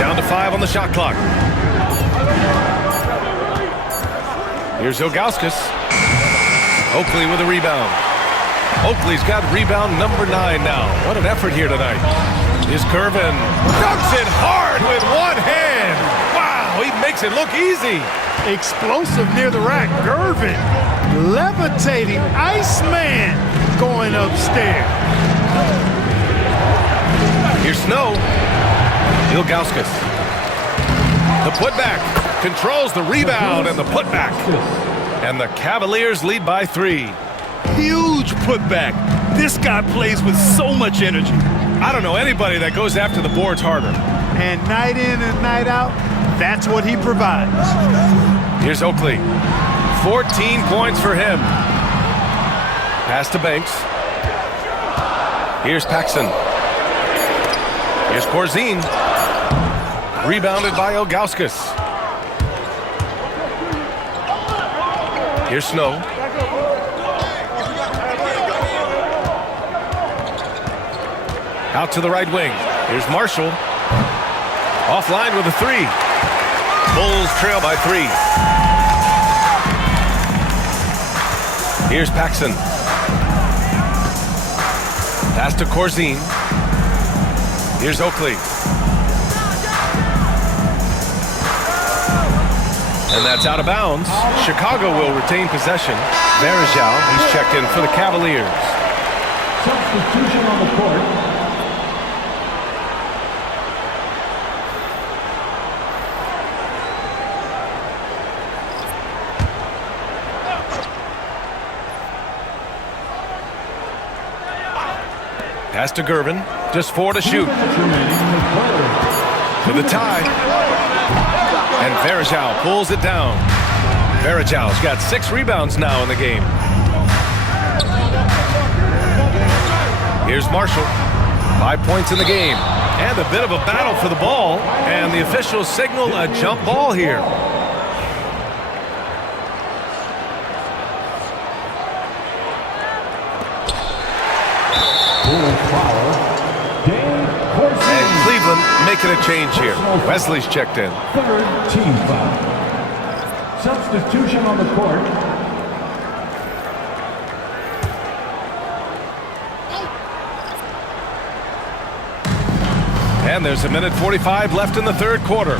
Down to 5 on the shot clock. Here's Ilgauskas. Oakley with a rebound. Oakley's got rebound number 9 now. What an effort here tonight. Here's Gervin. Dunks it hard with one hand. Wow, he makes it look easy. Explosive near the rack. Gervin levitating. Iceman going upstairs. Here's Snow. Ilgauskas. The putback. Controls the rebound and the putback. And the Cavaliers lead by 3. Huge putback. This guy plays with so much energy. I don't know anybody that goes after the boards harder. And night in and night out, that's what he provides. Here's Oakley. 14 points for him. Pass to Banks. Here's Paxson. Here's Corzine. Rebounded by Ilgauskas. Here's Snow. Out to the right wing. Here's Marshall. Offline with a 3. Bulls trail by 3. Here's Paxson. Pass to Corzine. Here's Oakley. And that's out of bounds. Chicago will retain possession. Varejao, he's checked in for the Cavaliers. Substitution on the court. Pass to Gervin. Just 4 to shoot. To the tie. And Varejao pulls it down. Varejao's got 6 rebounds now in the game. Here's Marshall. 5 points in the game. And a bit of a battle for the ball, and the officials signal a jump ball here. And Cleveland making a change here. Wesley's checked in. Third team foul. Substitution on the court. And there's 1:45 left in the third quarter.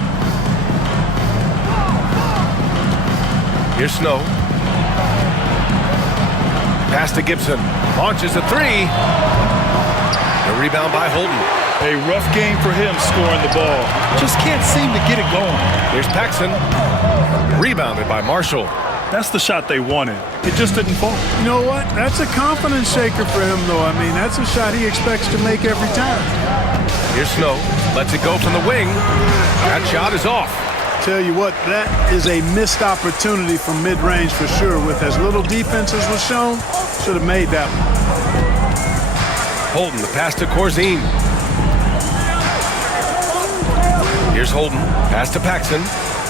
Here's Snow. Pass to Gibson. Launches a three. A rebound by Holden. A rough game for him scoring the ball. Just can't seem to get it going. Here's Paxson. Rebounded by Marshall. That's the shot they wanted. It just didn't fall. You know what? That's a confidence shaker for him, though. I mean, that's a shot he expects to make every time. Here's Snow. Lets it go from the wing. That shot is off. Tell you what, that is a missed opportunity from mid-range for sure. With as little defense as was shown, should have made that one. Holden, the pass to Corzine. Here's Holden. Pass to Paxson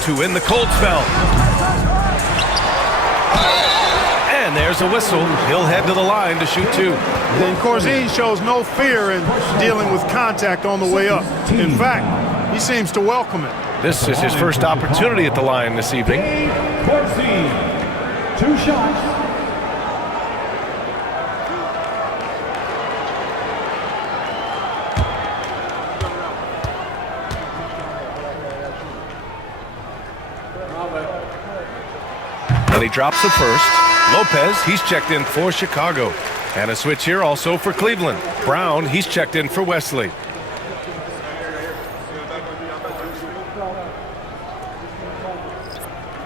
to win the cold spell. And there's a whistle. He'll head to the line to shoot two. And Corzine shows no fear in dealing with contact on the way up. In fact, he seems to welcome it. This is his first opportunity at the line this evening. Corzine. 2 shots. And he drops the first. Lopez, he's checked in for Chicago. And a switch here also for Cleveland. Brown, he's checked in for Wesley. We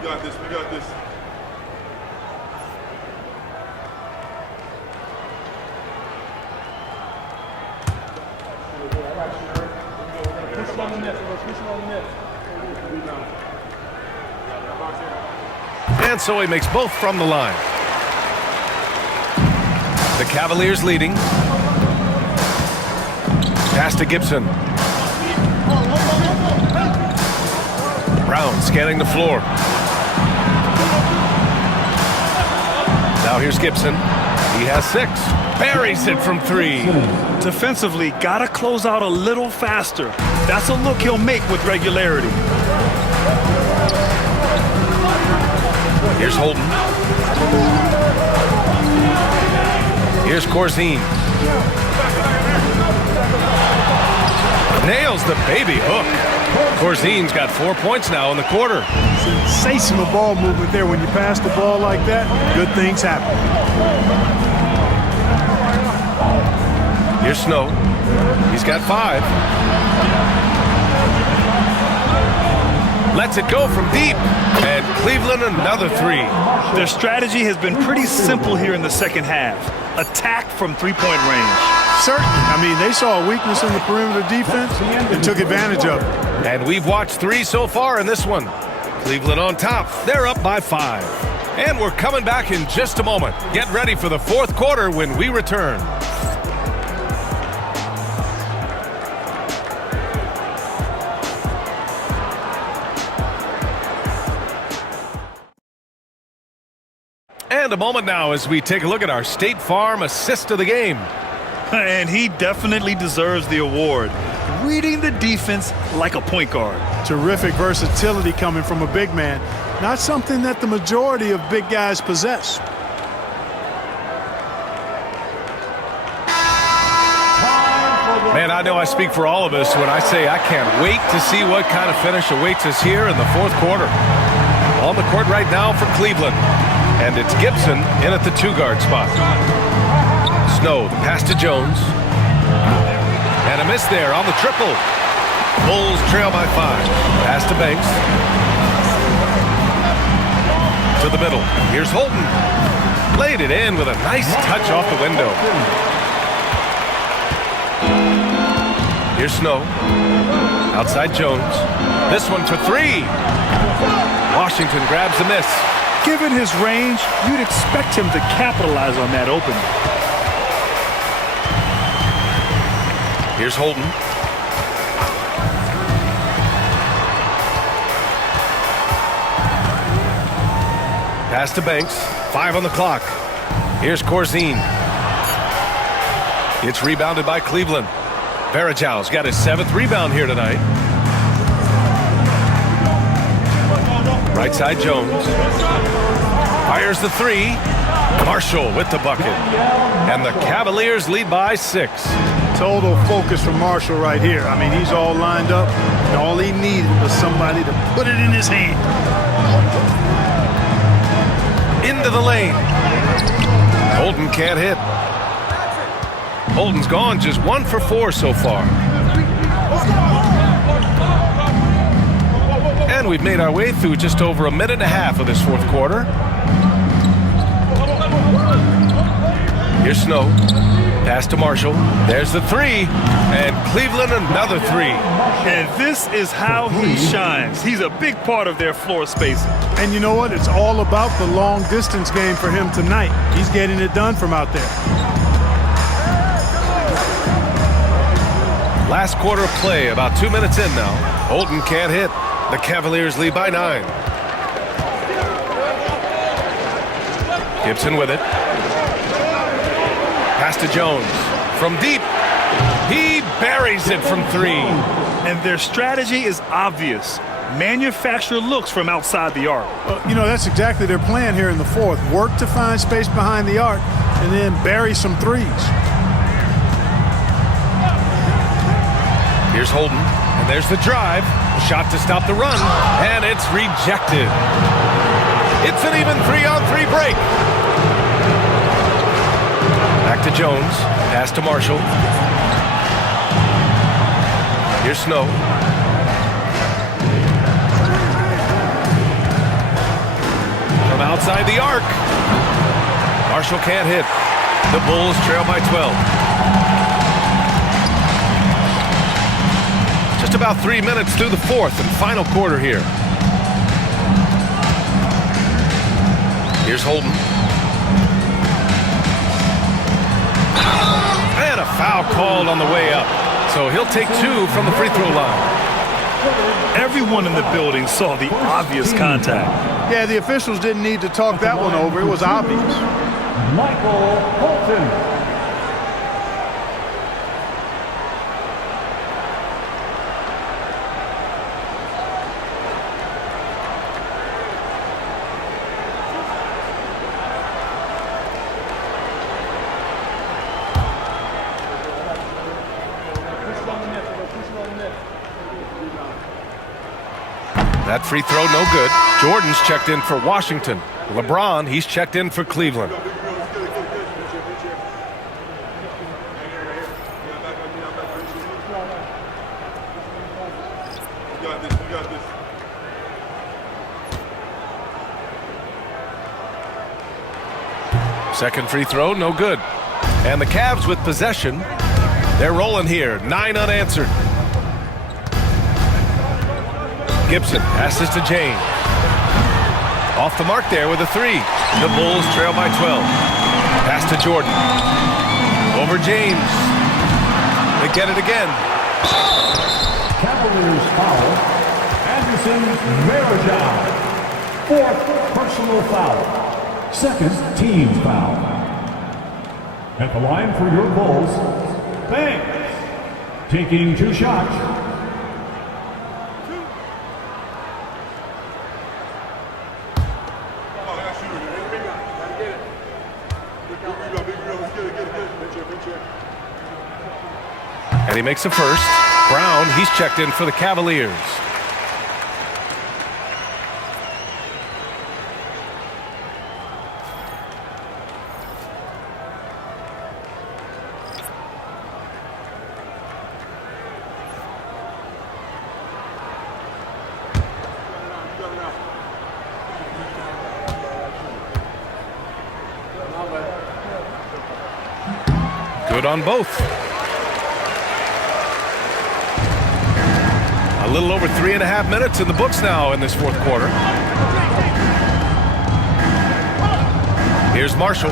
got this. We got this. And so he makes both from the line. The Cavaliers leading. Pass to Gibson. Brown scanning the floor. Now here's Gibson. He has 6. Buries it from 3. Defensively, gotta close out a little faster. That's a look he'll make with regularity. Here's Holden. Here's Corzine. Nails the baby hook. Corzine's got 4 points now in the quarter. Sensational ball movement there. When you pass the ball like that, good things happen. Here's Snow. He's got 5. Lets it go from deep. And Cleveland another 3. Their strategy has been pretty simple here in the second half. Attack from three-point range. Certainly. I mean, they saw a weakness in the perimeter defense and took advantage of it. And we've watched 3 so far in this one. Cleveland on top. They're up by 5. And we're coming back in just a moment. Get ready for the fourth quarter when we return. And a moment now as we take a look at our State Farm assist of the game. And he definitely deserves the award. Reading the defense like a point guard. Terrific versatility coming from a big man. Not something that the majority of big guys possess. Man, I know I speak for all of us when I say I can't wait to see what kind of finish awaits us here in the fourth quarter. On the court right now for Cleveland. And it's Gibson in at the 2-guard spot. Snow, the pass to Jones. And a miss there on the triple. Bulls trail by 5. Pass to Banks. To the middle. Here's Holden. Laid it in with a nice touch off the window. Here's Snow. Outside Jones. This one for 3. Washington grabs the miss. Given his range, you'd expect him to capitalize on that opening. Here's Holden. Pass to Banks. 5 on the clock. Here's Corzine. It's rebounded by Cleveland. Varejau's got his 7th rebound here tonight. Right side Jones. Fires the 3. Marshall with the bucket. And the Cavaliers lead by 6. Total focus from Marshall right here. I mean, he's all lined up, and all he needed was somebody to put it in his hand. Into the lane. Holden can't hit. Holden's gone just 1 for 4 so far. And we've made our way through just over a minute and a half of this 4th quarter. Here's Snow. Pass to Marshall. There's the 3. And Cleveland another 3. And this is how he shines. He's a big part of their floor spacing. And you know what? It's all about the long distance game for him tonight. He's getting it done from out there. Last quarter of play, about 2 minutes in now. Holden can't hit. The Cavaliers lead by 9. Gibson with it. Pass to Jones. From deep. He buries it from 3. And their strategy is obvious. Manufacture looks from outside the arc. You know, that's exactly their plan here in the 4th. Work to find space behind the arc and then bury some 3s. Here's Holden. And there's the drive. Shot to stop the run. And it's rejected. It's an even 3-on-3 break. Back to Jones. Pass to Marshall. Here's Snow. From outside the arc. Marshall can't hit. The Bulls trail by 12. Just about 3 minutes through the 4th and final quarter here. Here's Holden. And a foul called on the way up. So he'll take 2 from the free throw line. Everyone in the building saw the obvious contact. Yeah, the officials didn't need to talk that one over. It was obvious. Michael Bolton. That free throw, no good. Jordan's checked in for Washington. LeBron, he's checked in for Cleveland. Second free throw, no good. And the Cavs with possession. They're rolling here, 9 unanswered. Gibson passes to James. Off the mark there with a 3. The Bulls trail by 12. Pass to Jordan. Over James. They get it again. Cavaliers foul. Anderson Varejao. 4th personal foul. 2nd team foul. At the line for your Bulls, Banks. Taking 2 shots. And he makes a first. Brown, he's checked in for the Cavaliers. Good on both. A little over 3.5 minutes in the books now in this 4th quarter. Here's Marshall.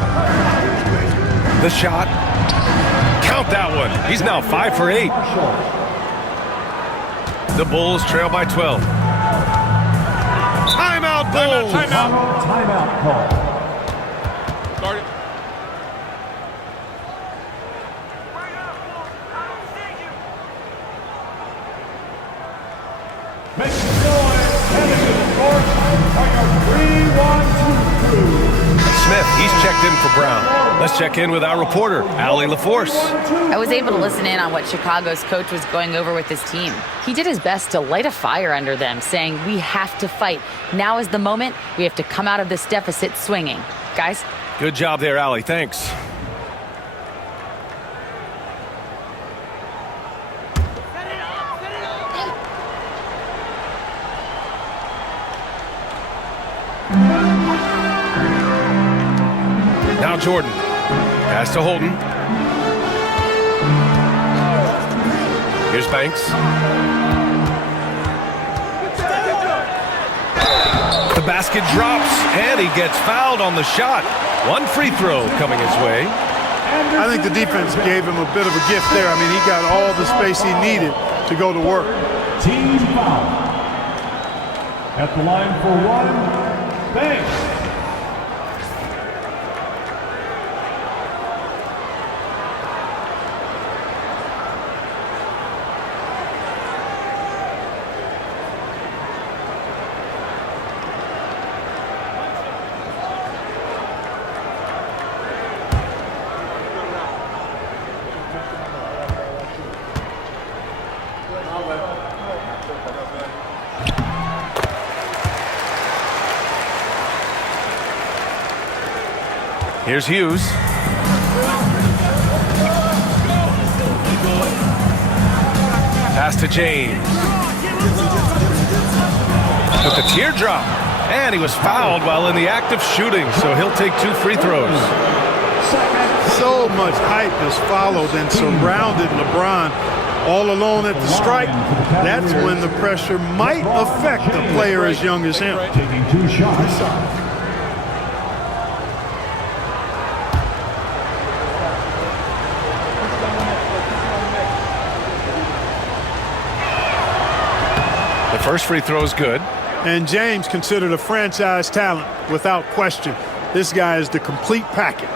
The shot. Count that one. He's now 5 for 8. The Bulls trail by 12. Timeout Bulls. Timeout call. Start it. Make some noise. Pelicans court on your 3-1-2 crew. Smith, he's checked in for Brown. Let's check in with our reporter, Allie LaForce. I was able to listen in on what Chicago's coach was going over with his team. He did his best to light a fire under them, saying, we have to fight. Now is the moment. We have to come out of this deficit swinging. Guys? Good job there, Allie. Thanks. Now Jordan. Pass to Holden. Here's Banks. The basket drops, and he gets fouled on the shot. One free throw coming his way. I think the defense gave him a bit of a gift there. I mean, he got all the space he needed to go to work. Team foul. At the line for one, Banks. Here's Hughes. Pass to James. With the teardrop. And he was fouled while in the act of shooting, so he'll take 2 free throws. So much hype has followed and surrounded LeBron all alone at the stripe. That's when the pressure might affect a player as young as him. Taking 2 shots. The first free throw is good. And James considered a franchise talent without question. This guy is the complete package.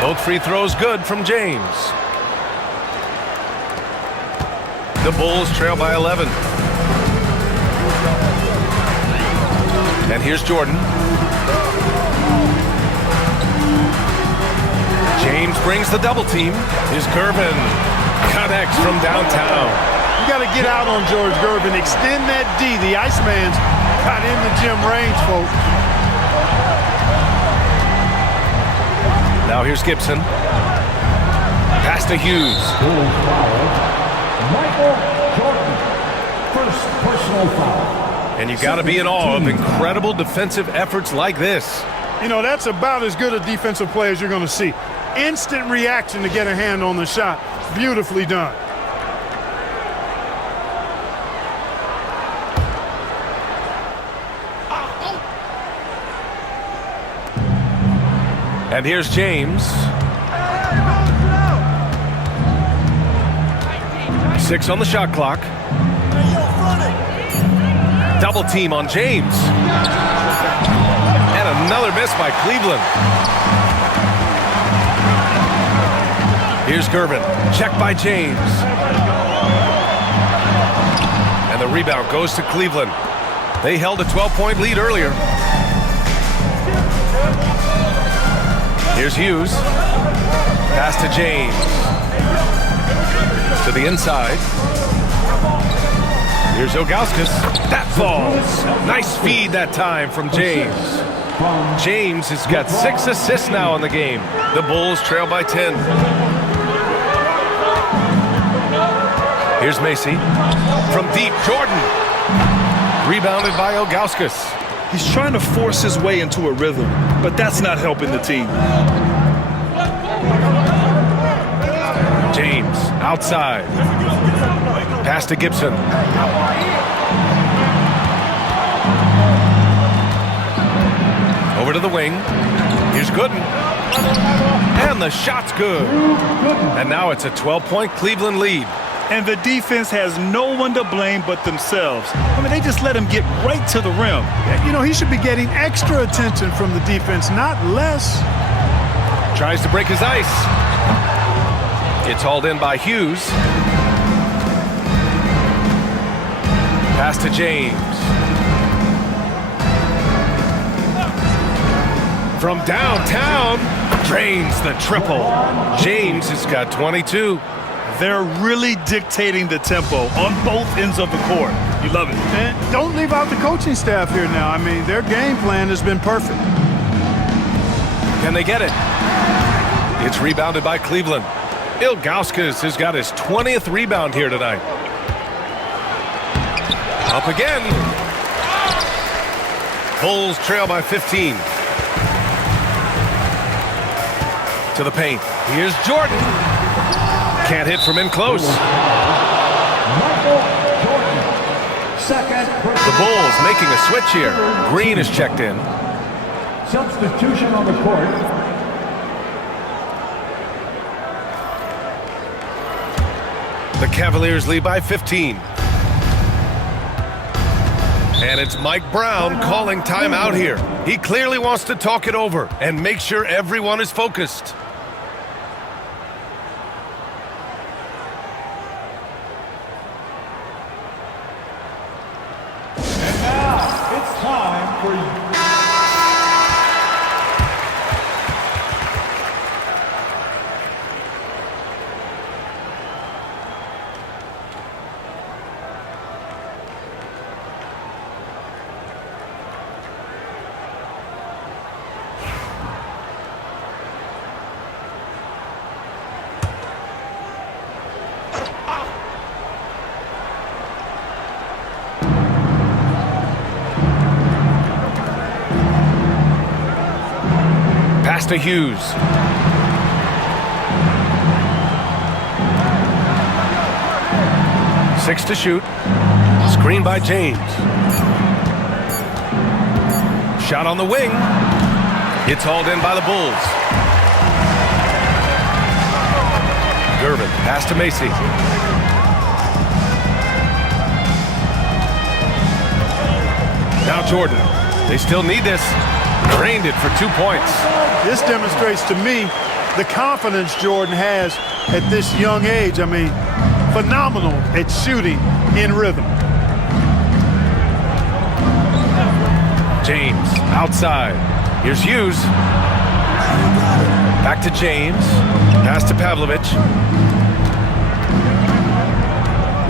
Both free throws good from James. The Bulls trail by 11. And here's Jordan. James brings the double team. Here's Gervin. Connects from downtown. You got to get out on George Gervin. Extend that D. The Iceman's got in the gym range, folks. Now here's Gibson. Pass to Hughes. Michael Jordan, first personal foul. And you got to be in awe of incredible defensive efforts like this. You know, that's about as good a defensive play as you're going to see. Instant reaction to get a hand on the shot. Beautifully done. And here's James. 6 on the shot clock. Double team on James. And another miss by Cleveland. Here's Gervin. Check by James. And the rebound goes to Cleveland. They held a 12-point lead earlier. Here's Hughes. Pass to James. To the inside. Here's Ilgauskas. That falls. Nice feed that time from James. James has got 6 assists now in the game. The Bulls trail by 10. Here's Macy. From deep, Jordan. Rebounded by Ilgauskas. He's trying to force his way into a rhythm, but that's not helping the team. James outside. Pass to Gibson. to the wing. Here's Gooden. And the shot's good. And now it's a 12-point Cleveland lead. And the defense has no one to blame but themselves. I mean, they just let him get right to the rim. You know, he should be getting extra attention from the defense, not less. Tries to break his ice. It's hauled in by Hughes. Pass to James. From downtown, drains the triple. James has got 22. They're really dictating the tempo on both ends of the court. You love it. And don't leave out the coaching staff here now. I mean, their game plan has been perfect. Can they get it? It's rebounded by Cleveland. Ilgauskas has got his 20th rebound here tonight. Up again. Bulls trail by 15. To the paint. Here's Jordan. Can't hit from in close. The Bulls making a switch here. Green is checked in. Substitution on the court. The Cavaliers lead by 15. And it's Mike Brown calling timeout here. He clearly wants to talk it over and make sure everyone is focused. Time for Pass to Hughes. Six to shoot. Screen by James. Shot on the wing. It's hauled in by the Bulls. Gervin. Pass to Macy. Now Jordan. They still need this. Drained it for 2 points. This demonstrates to me the confidence Jordan has at this young age. I mean, phenomenal at shooting in rhythm. James outside. Here's Hughes. Back to James. Pass to Pavlovich.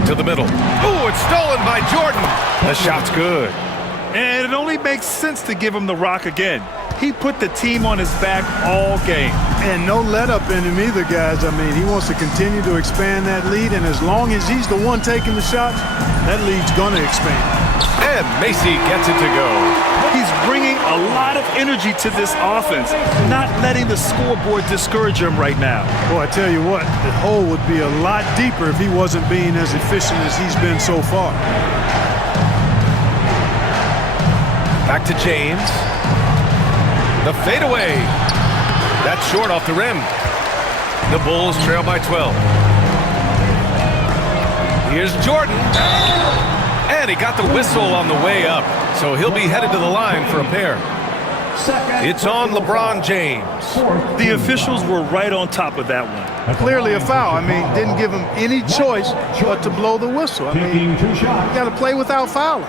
To the middle. Ooh, it's stolen by Jordan. The shot's good. And it only makes sense to give him the rock again. He put the team on his back all game. And no let up in him either, guys. I mean, he wants to continue to expand that lead, and as long as he's the one taking the shots, that lead's going to expand. And Macy gets it to go. He's bringing a lot of energy to this offense, not letting the scoreboard discourage him right now. Boy, I tell you what, the hole would be a lot deeper if he wasn't being as efficient as he's been so far. Back to James. The fadeaway. That's short off the rim. The Bulls trail by 12. Here's Jordan. And he got the whistle on the way up, so he'll be headed to the line for a pair. It's on LeBron James. The officials were right on top of that one. Clearly a foul. I mean, didn't give him any choice but to blow the whistle. I mean, you got to play without fouling.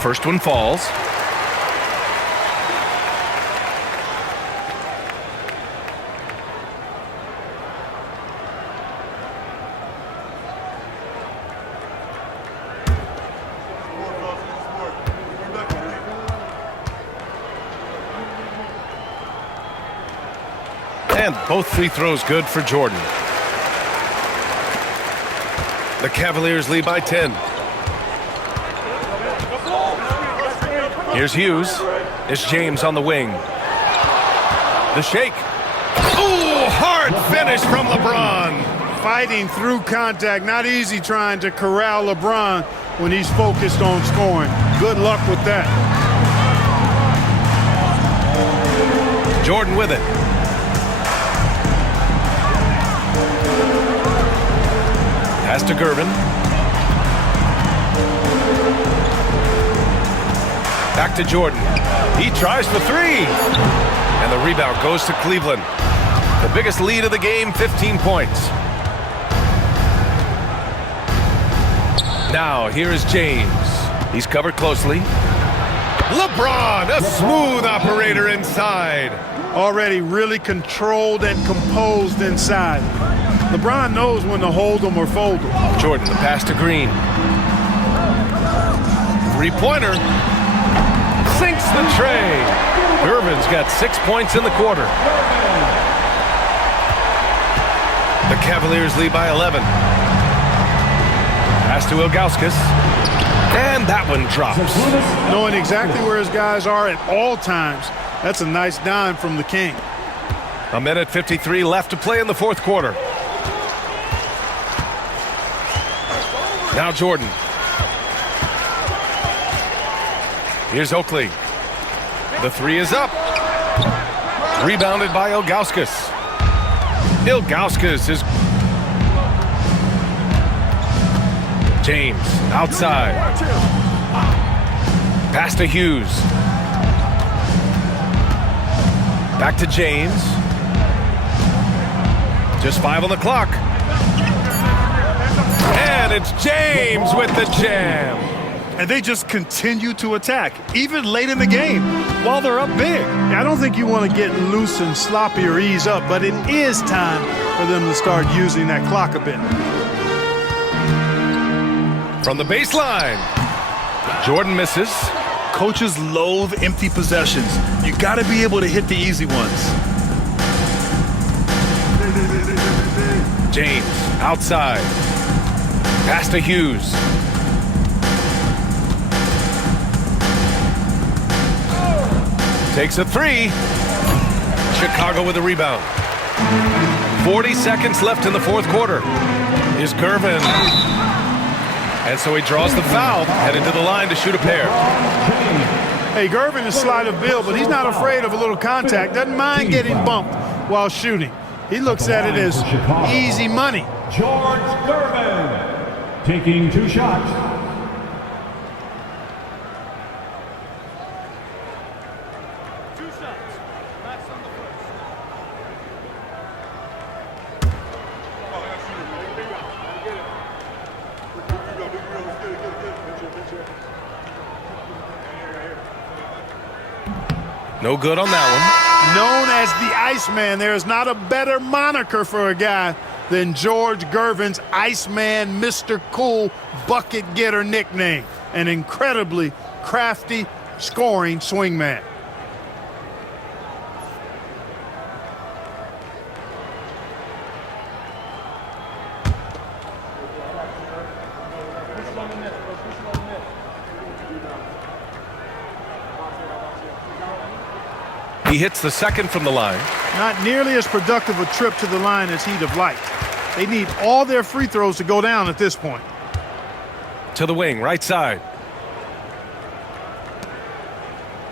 First one falls. And both free throws good for Jordan. The Cavaliers lead by 10. Here's Hughes. It's James on the wing. The shake. Ooh, hard finish from LeBron. Fighting through contact. Not easy trying to corral LeBron when he's focused on scoring. Good luck with that. Jordan with it. Pass to Gervin. Back to Jordan. He tries for three. And the rebound goes to Cleveland. The biggest lead of the game, 15 points. Now, here is James. He's covered closely. LeBron, a smooth operator inside. Already really controlled and composed inside. LeBron knows when to hold them or fold them. Jordan, the pass to Green. Three-pointer. Sinks the tray. Gervin's got 6 points in the quarter. The Cavaliers lead by 11. Pass to Ilgauskas. And that one drops. Knowing exactly where his guys are at all times. That's a nice dime from the King. A minute 53 left to play in the fourth quarter. Now Jordan. Here's Oakley. The three is up. Rebounded by Ilgauskas. Ilgauskas is... James outside. Pass to Hughes. Back to James. Just 5 on the clock. And it's James with the jam. And they just continue to attack, even late in the game, while they're up big. I don't think you want to get loose and sloppy or ease up, but it is time for them to start using that clock a bit. From the baseline, Jordan misses. Coaches loathe empty possessions. You got to be able to hit the easy ones. James outside. Pass to Hughes. Takes a three. Chicago with a rebound. 40 seconds left in the fourth quarter. Here's Gervin. And so he draws the foul, headed to the line to shoot a pair. Hey, Gervin is slight of build, but he's not afraid of a little contact. Doesn't mind getting bumped while shooting. He looks at it as easy money. George Gervin taking 2 shots. No good on that Known as the Iceman, there is not a better moniker for a guy than George Gervin's Iceman, Mr. Cool bucket getter nickname. An incredibly crafty scoring swingman. one. He hits the second from the line. Not nearly as productive a trip to the line as he'd have liked. They need all their free throws to go down at this point. To the wing, right side.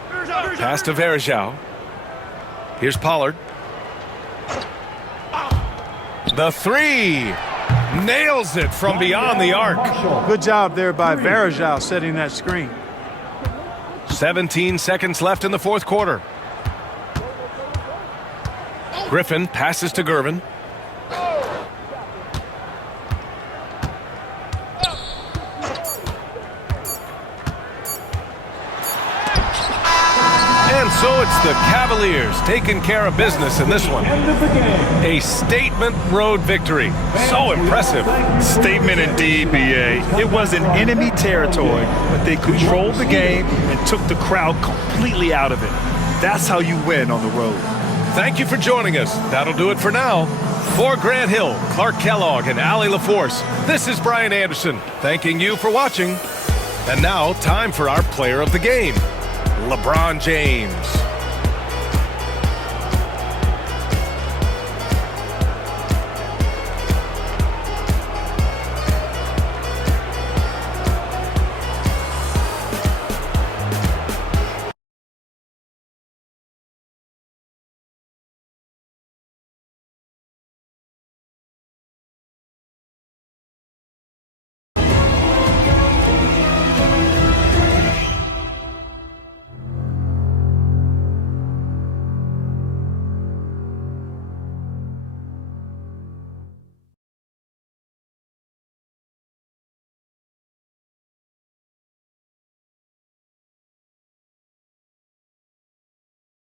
Pass to Verjao. Here's Pollard. The three. Nails it from beyond the arc. Good job there by Verjao setting that screen. 17 seconds left in the fourth quarter. Griffin passes to Gervin. And so it's the Cavaliers taking care of business in this one. A statement road victory. So impressive. Statement indeed, BA. It was in enemy territory, but they controlled the game and took the crowd completely out of it. That's how you win on the road. Thank you for joining us. That'll do it for now. For Grant Hill, Clark Kellogg, and Allie LaForce, this is Brian Anderson thanking you for watching. And now, time for our player of the game, LeBron James.